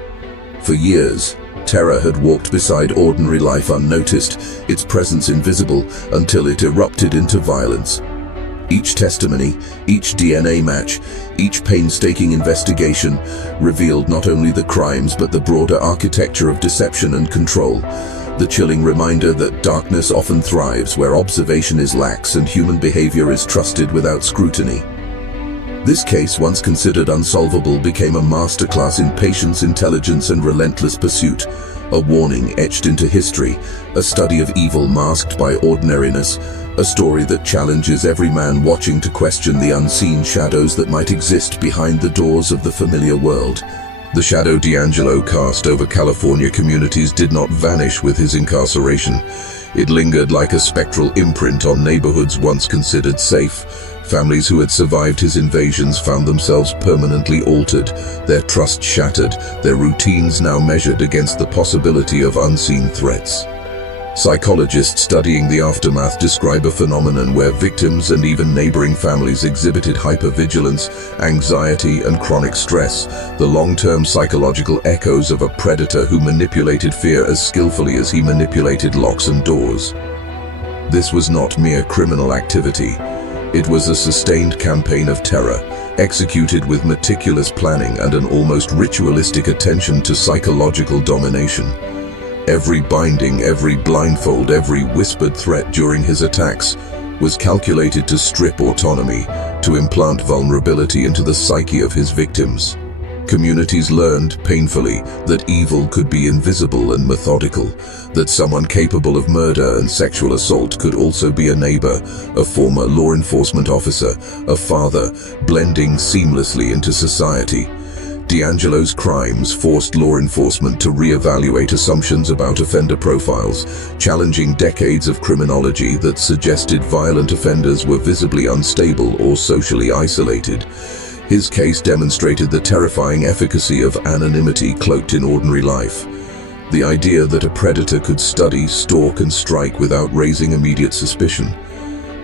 For years, terror had walked beside ordinary life unnoticed, its presence invisible, until it erupted into violence. Each testimony, each DNA match, each painstaking investigation revealed not only the crimes but the broader architecture of deception and control. The chilling reminder that darkness often thrives where observation is lax and human behavior is trusted without scrutiny. This case, once considered unsolvable, became a masterclass in patience, intelligence, and relentless pursuit, a warning etched into history, a study of evil masked by ordinariness, a story that challenges every man watching to question the unseen shadows that might exist behind the doors of the familiar world. The shadow DeAngelo cast over California communities did not vanish with his incarceration. It lingered like a spectral imprint on neighborhoods once considered safe. Families who had survived his invasions found themselves permanently altered, their trust shattered, their routines now measured against the possibility of unseen threats. Psychologists studying the aftermath describe a phenomenon where victims and even neighboring families exhibited hypervigilance, anxiety, and chronic stress, the long-term psychological echoes of a predator who manipulated fear as skillfully as he manipulated locks and doors. This was not mere criminal activity. It was a sustained campaign of terror, executed with meticulous planning and an almost ritualistic attention to psychological domination. Every binding, every blindfold, every whispered threat during his attacks was calculated to strip autonomy, to implant vulnerability into the psyche of his victims. Communities learned, painfully, that evil could be invisible and methodical, that someone capable of murder and sexual assault could also be a neighbor, a former law enforcement officer, a father, blending seamlessly into society. DeAngelo's crimes forced law enforcement to reevaluate assumptions about offender profiles, challenging decades of criminology that suggested violent offenders were visibly unstable or socially isolated. His case demonstrated the terrifying efficacy of anonymity cloaked in ordinary life. The idea that a predator could study, stalk, and strike without raising immediate suspicion.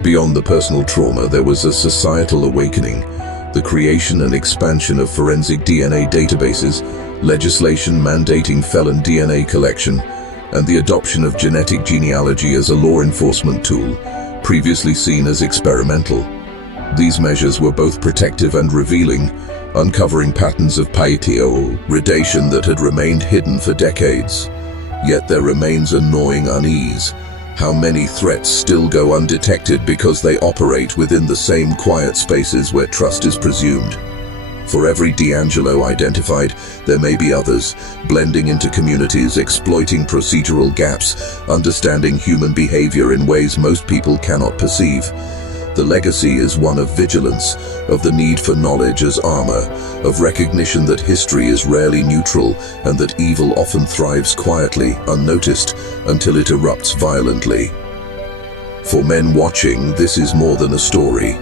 Beyond the personal trauma, there was a societal awakening. The creation and expansion of forensic DNA databases, legislation mandating felon DNA collection, and the adoption of genetic genealogy as a law enforcement tool, previously seen as experimental. These measures were both protective and revealing, uncovering patterns of piety or predation that had remained hidden for decades. Yet there remains a gnawing unease. How many threats still go undetected because they operate within the same quiet spaces where trust is presumed? For every DeAngelo identified, there may be others, blending into communities, exploiting procedural gaps, understanding human behavior in ways most people cannot perceive. The legacy is one of vigilance, of the need for knowledge as armor, of recognition that history is rarely neutral and that evil often thrives quietly, unnoticed, until it erupts violently. For men watching, this is more than a story.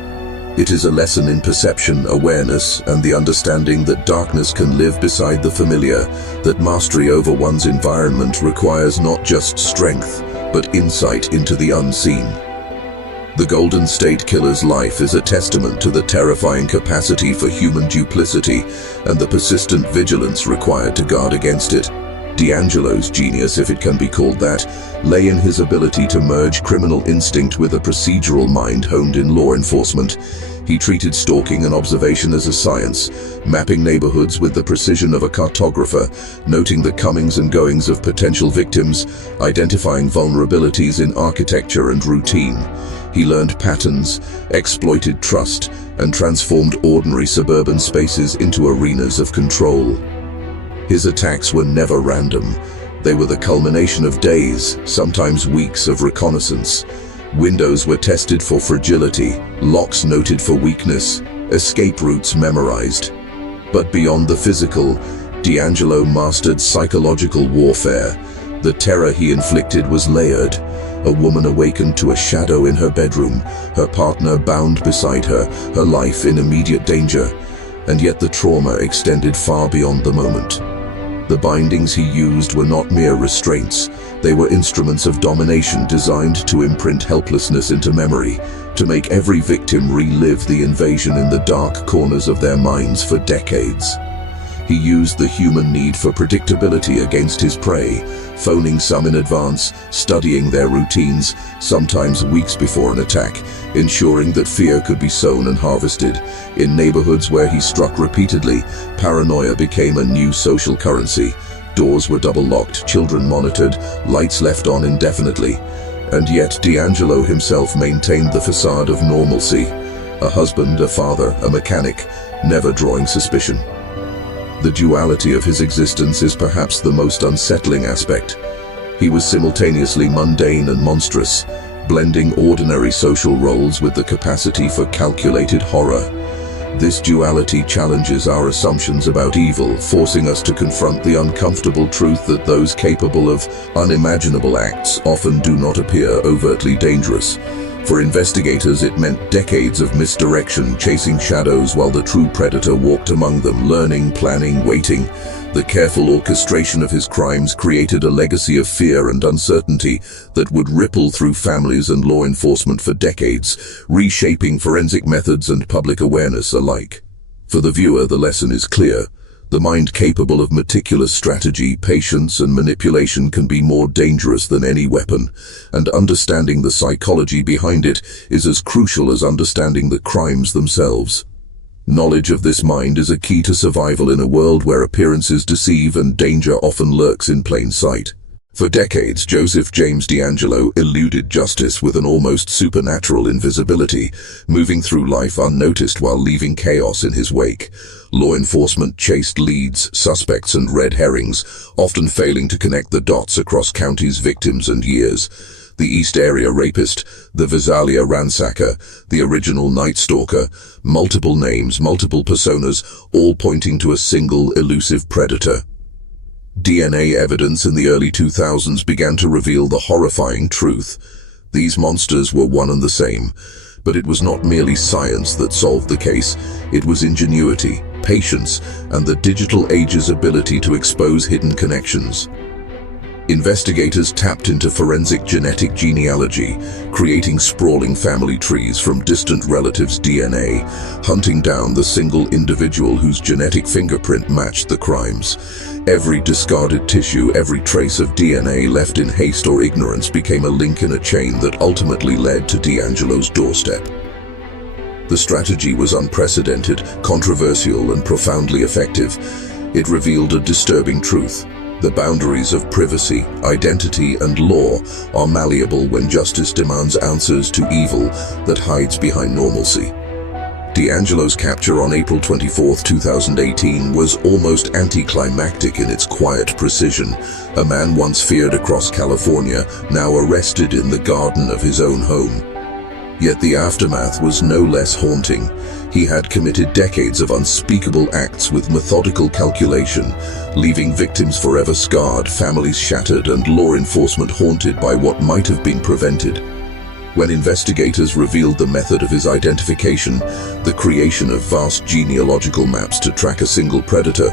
It is a lesson in perception, awareness, and the understanding that darkness can live beside the familiar, that mastery over one's environment requires not just strength, but insight into the unseen. The Golden State Killer's life is a testament to the terrifying capacity for human duplicity and the persistent vigilance required to guard against it. DeAngelo's genius, if it can be called that, lay in his ability to merge criminal instinct with a procedural mind honed in law enforcement. He treated stalking and observation as a science, mapping neighborhoods with the precision of a cartographer, noting the comings and goings of potential victims, identifying vulnerabilities in architecture and routine. He learned patterns, exploited trust, and transformed ordinary suburban spaces into arenas of control. His attacks were never random. They were the culmination of days, sometimes weeks of reconnaissance. Windows were tested for fragility, locks noted for weakness, escape routes memorized. But beyond the physical, DeAngelo mastered psychological warfare. The terror he inflicted was layered. A woman awakened to a shadow in her bedroom, her partner bound beside her, her life in immediate danger. And yet the trauma extended far beyond the moment. The bindings he used were not mere restraints. They were instruments of domination designed to imprint helplessness into memory, to make every victim relive the invasion in the dark corners of their minds for decades. He used the human need for predictability against his prey, phoning some in advance, studying their routines, sometimes weeks before an attack, ensuring that fear could be sown and harvested. In neighborhoods where he struck repeatedly, paranoia became a new social currency. Doors were double-locked, children monitored, lights left on indefinitely. And yet DeAngelo himself maintained the facade of normalcy. A husband, a father, a mechanic, never drawing suspicion. The duality of his existence is perhaps the most unsettling aspect. He was simultaneously mundane and monstrous, blending ordinary social roles with the capacity for calculated horror. This duality challenges our assumptions about evil, forcing us to confront the uncomfortable truth that those capable of unimaginable acts often do not appear overtly dangerous. For investigators, it meant decades of misdirection, chasing shadows while the true predator walked among them, learning, planning, waiting. The careful orchestration of his crimes created a legacy of fear and uncertainty that would ripple through families and law enforcement for decades, reshaping forensic methods and public awareness alike. For the viewer, the lesson is clear. The mind capable of meticulous strategy, patience, and manipulation can be more dangerous than any weapon, and understanding the psychology behind it is as crucial as understanding the crimes themselves. Knowledge of this mind is a key to survival in a world where appearances deceive and danger often lurks in plain sight. For decades, Joseph James DeAngelo eluded justice with an almost supernatural invisibility, moving through life unnoticed while leaving chaos in his wake. Law enforcement chased leads, suspects, and red herrings, often failing to connect the dots across counties, victims, and years. The East Area Rapist, the Visalia Ransacker, the original Night Stalker, multiple names, multiple personas, all pointing to a single elusive predator. DNA evidence in the early 2000s began to reveal the horrifying truth. These monsters were one and the same, but it was not merely science that solved the case. It was ingenuity, patience, and the digital age's ability to expose hidden connections. Investigators tapped into forensic genetic genealogy, creating sprawling family trees from distant relatives' DNA, hunting down the single individual whose genetic fingerprint matched the crimes. Every discarded tissue, every trace of DNA left in haste or ignorance became a link in a chain that ultimately led to DeAngelo's doorstep. The strategy was unprecedented, controversial, and profoundly effective. It revealed a disturbing truth. The boundaries of privacy, identity, and law are malleable when justice demands answers to evil that hides behind normalcy. DeAngelo's capture on April 24, 2018 was almost anticlimactic in its quiet precision. A man once feared across California, now arrested in the garden of his own home. Yet the aftermath was no less haunting. He had committed decades of unspeakable acts with methodical calculation, leaving victims forever scarred, families shattered, and law enforcement haunted by what might have been prevented. When investigators revealed the method of his identification, the creation of vast genealogical maps to track a single predator,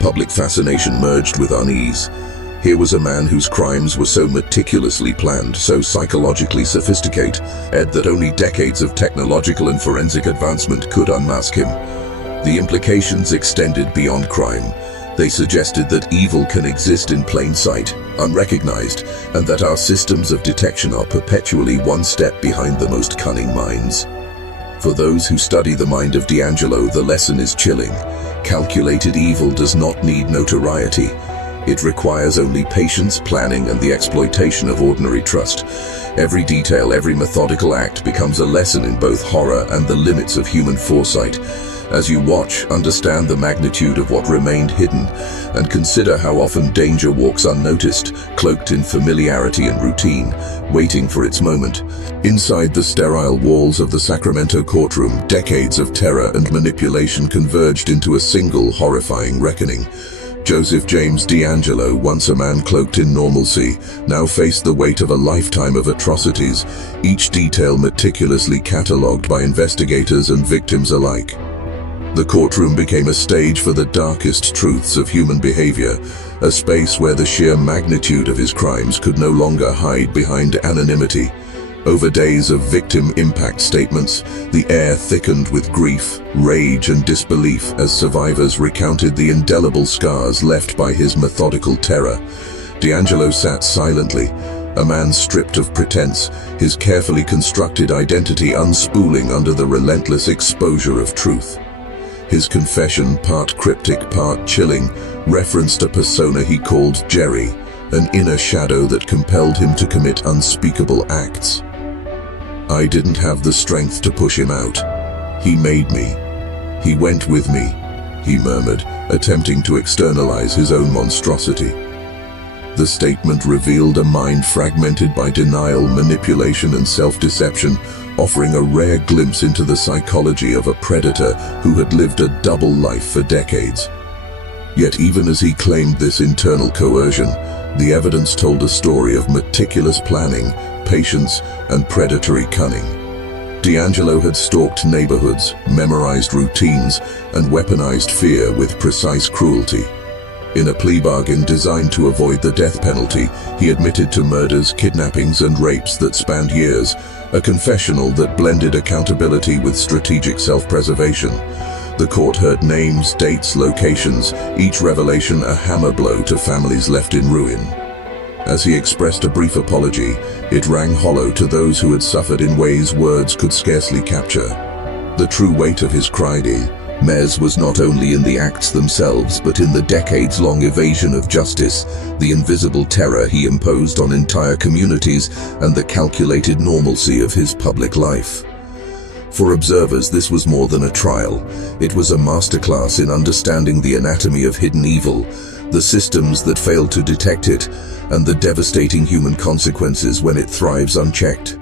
public fascination merged with unease. Here was a man whose crimes were so meticulously planned, so psychologically sophisticated, that only decades of technological and forensic advancement could unmask him. The implications extended beyond crime. They suggested that evil can exist in plain sight, unrecognized, and that our systems of detection are perpetually one step behind the most cunning minds. For those who study the mind of DeAngelo, the lesson is chilling. Calculated evil does not need notoriety. It requires only patience, planning, and the exploitation of ordinary trust. Every detail, every methodical act becomes a lesson in both horror and the limits of human foresight. As you watch, understand the magnitude of what remained hidden, and consider how often danger walks unnoticed, cloaked in familiarity and routine, waiting for its moment. Inside the sterile walls of the Sacramento courtroom, decades of terror and manipulation converged into a single horrifying reckoning. Joseph James DeAngelo, once a man cloaked in normalcy, now faced the weight of a lifetime of atrocities, each detail meticulously catalogued by investigators and victims alike. The courtroom became a stage for the darkest truths of human behavior, a space where the sheer magnitude of his crimes could no longer hide behind anonymity. Over days of victim impact statements, the air thickened with grief, rage, and disbelief as survivors recounted the indelible scars left by his methodical terror. DeAngelo sat silently, a man stripped of pretense, his carefully constructed identity unspooling under the relentless exposure of truth. His confession, part cryptic, part chilling, referenced a persona he called Jerry, an inner shadow that compelled him to commit unspeakable acts. I didn't have the strength to push him out. He made me. He went with me, he murmured, attempting to externalize his own monstrosity. The statement revealed a mind fragmented by denial, manipulation, and self-deception, offering a rare glimpse into the psychology of a predator who had lived a double life for decades. Yet even as he claimed this internal coercion, the evidence told a story of meticulous planning, patience, and predatory cunning. DeAngelo had stalked neighborhoods, memorized routines, and weaponized fear with precise cruelty. In a plea bargain designed to avoid the death penalty, he admitted to murders, kidnappings, and rapes that spanned years, a confessional that blended accountability with strategic self-preservation. The court heard names, dates, locations, each revelation a hammer blow to families left in ruin. As he expressed a brief apology, it rang hollow to those who had suffered in ways words could scarcely capture. The true weight of his crime, Mez was not only in the acts themselves, but in the decades-long evasion of justice, the invisible terror he imposed on entire communities, and the calculated normalcy of his public life. For observers, this was more than a trial. It was a masterclass in understanding the anatomy of hidden evil, the systems that fail to detect it, and the devastating human consequences when it thrives unchecked.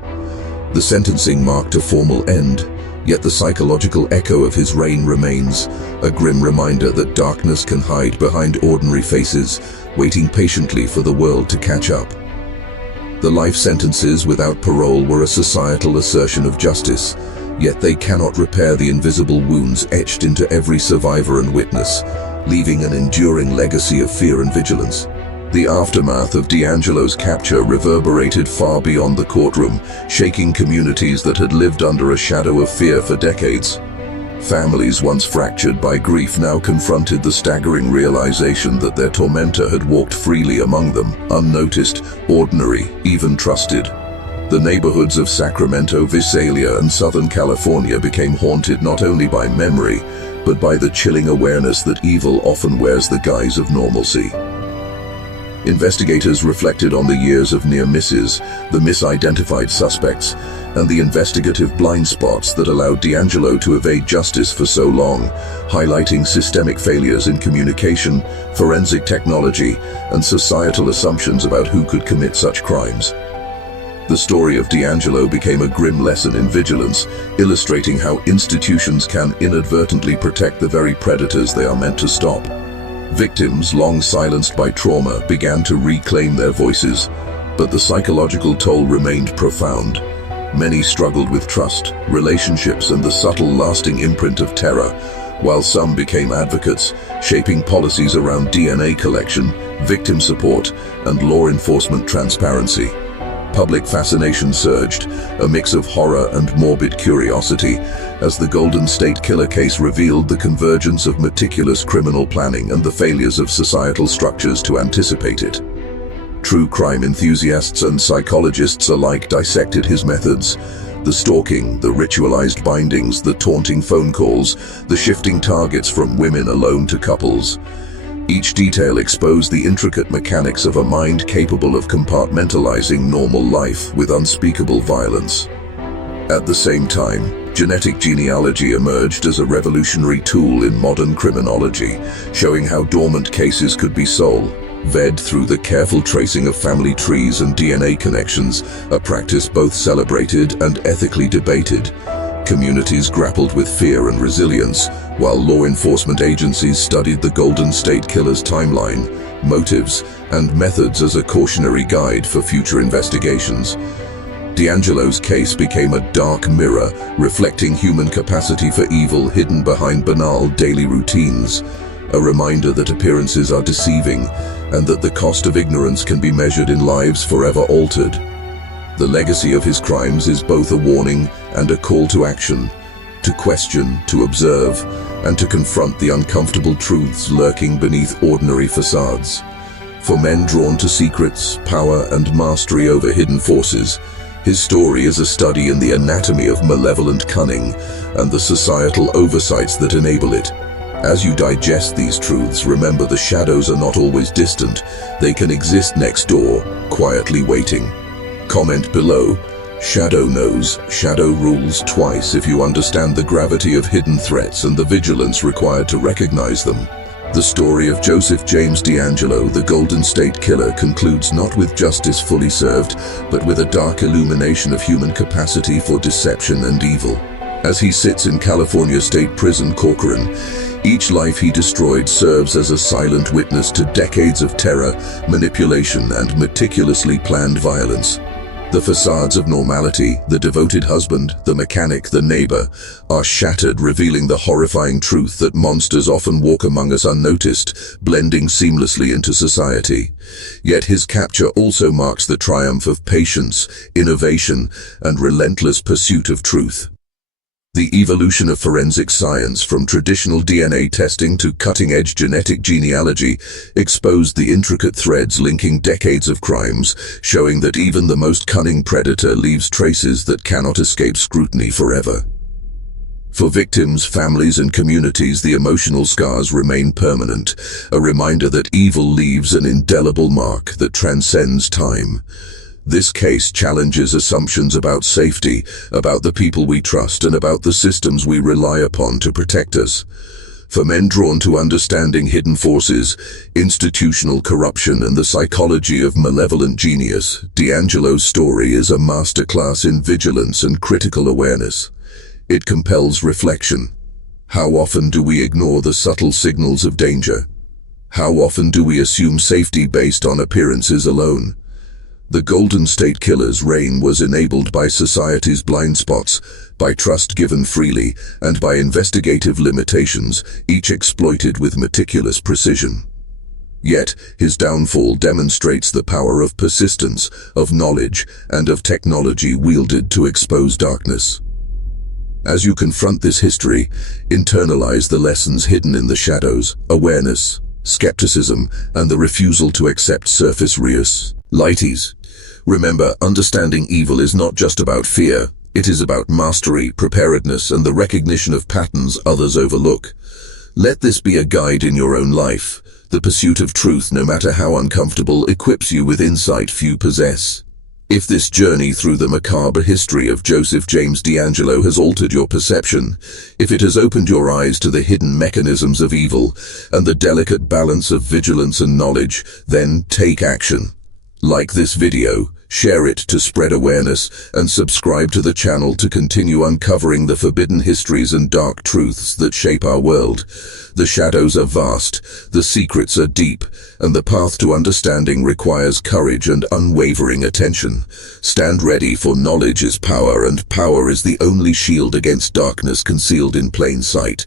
The sentencing marked a formal end, yet the psychological echo of his reign remains, a grim reminder that darkness can hide behind ordinary faces, waiting patiently for the world to catch up. The life sentences without parole were a societal assertion of justice, yet they cannot repair the invisible wounds etched into every survivor and witness, leaving an enduring legacy of fear and vigilance. The aftermath of DeAngelo's capture reverberated far beyond the courtroom, shaking communities that had lived under a shadow of fear for decades. Families once fractured by grief now confronted the staggering realization that their tormentor had walked freely among them, unnoticed, ordinary, even trusted. The neighborhoods of Sacramento, Visalia, and Southern California became haunted not only by memory, but by the chilling awareness that evil often wears the guise of normalcy. Investigators reflected on the years of near misses, the misidentified suspects, and the investigative blind spots that allowed DeAngelo to evade justice for so long, highlighting systemic failures in communication, forensic technology, and societal assumptions about who could commit such crimes. The story of DeAngelo became a grim lesson in vigilance, illustrating how institutions can inadvertently protect the very predators they are meant to stop. Victims, long silenced by trauma, began to reclaim their voices, but the psychological toll remained profound. Many struggled with trust, relationships, and the subtle, lasting imprint of terror, while some became advocates, shaping policies around DNA collection, victim support, and law enforcement transparency. Public fascination surged, a mix of horror and morbid curiosity, as the Golden State Killer case revealed the convergence of meticulous criminal planning and the failures of societal structures to anticipate it. True crime enthusiasts and psychologists alike dissected his methods. The stalking, the ritualized bindings, the taunting phone calls, the shifting targets from women alone to couples. Each detail exposed the intricate mechanics of a mind capable of compartmentalizing normal life with unspeakable violence. At the same time, genetic genealogy emerged as a revolutionary tool in modern criminology, showing how dormant cases could be solved through the careful tracing of family trees and DNA connections, a practice both celebrated and ethically debated. Communities grappled with fear and resilience, while law enforcement agencies studied the Golden State Killer's timeline, motives, and methods as a cautionary guide for future investigations. DeAngelo's case became a dark mirror, reflecting human capacity for evil hidden behind banal daily routines, a reminder that appearances are deceiving, and that the cost of ignorance can be measured in lives forever altered. The legacy of his crimes is both a warning and a call to action, to question, to observe, and to confront the uncomfortable truths lurking beneath ordinary facades. For men drawn to secrets, power, and mastery over hidden forces, his story is a study in the anatomy of malevolent cunning and the societal oversights that enable it. As you digest these truths, remember the shadows are not always distant. They can exist next door, quietly waiting. Comment below. Shadow knows, shadow rules twice if you understand the gravity of hidden threats and the vigilance required to recognize them. The story of Joseph James DeAngelo, the Golden State Killer, concludes not with justice fully served, but with a dark illumination of human capacity for deception and evil. As he sits in California State Prison Corcoran, each life he destroyed serves as a silent witness to decades of terror, manipulation, and meticulously planned violence. The facades of normality, the devoted husband, the mechanic, the neighbor, are shattered, revealing the horrifying truth that monsters often walk among us unnoticed, blending seamlessly into society. Yet his capture also marks the triumph of patience, innovation, and relentless pursuit of truth. The evolution of forensic science, from traditional DNA testing to cutting-edge genetic genealogy, exposed the intricate threads linking decades of crimes, showing that even the most cunning predator leaves traces that cannot escape scrutiny forever. For victims, families, and communities, the emotional scars remain permanent, a reminder that evil leaves an indelible mark that transcends time. This case challenges assumptions about safety, about the people we trust, and about the systems we rely upon to protect us. For men drawn to understanding hidden forces, institutional corruption, and the psychology of malevolent genius, DeAngelo's story is a masterclass in vigilance and critical awareness. It compels reflection. How often do we ignore the subtle signals of danger? How often do we assume safety based on appearances alone? The Golden State Killer's reign was enabled by society's blind spots, by trust given freely, and by investigative limitations, each exploited with meticulous precision. Yet, his downfall demonstrates the power of persistence, of knowledge, and of technology wielded to expose darkness. As you confront this history, internalize the lessons hidden in the shadows: awareness, skepticism, and the refusal to accept surface realities. Remember, understanding evil is not just about fear. It is about mastery, preparedness, and the recognition of patterns others overlook. Let this be a guide in your own life. The pursuit of truth, no matter how uncomfortable, equips you with insight few possess. If this journey through the macabre history of Joseph James DeAngelo has altered your perception, if it has opened your eyes to the hidden mechanisms of evil and the delicate balance of vigilance and knowledge, then take action. Like this video, share it to spread awareness, and subscribe to the channel to continue uncovering the forbidden histories and dark truths that shape our world. The shadows are vast, the secrets are deep, and the path to understanding requires courage and unwavering attention. Stand ready, for knowledge is power, and power is the only shield against darkness concealed in plain sight.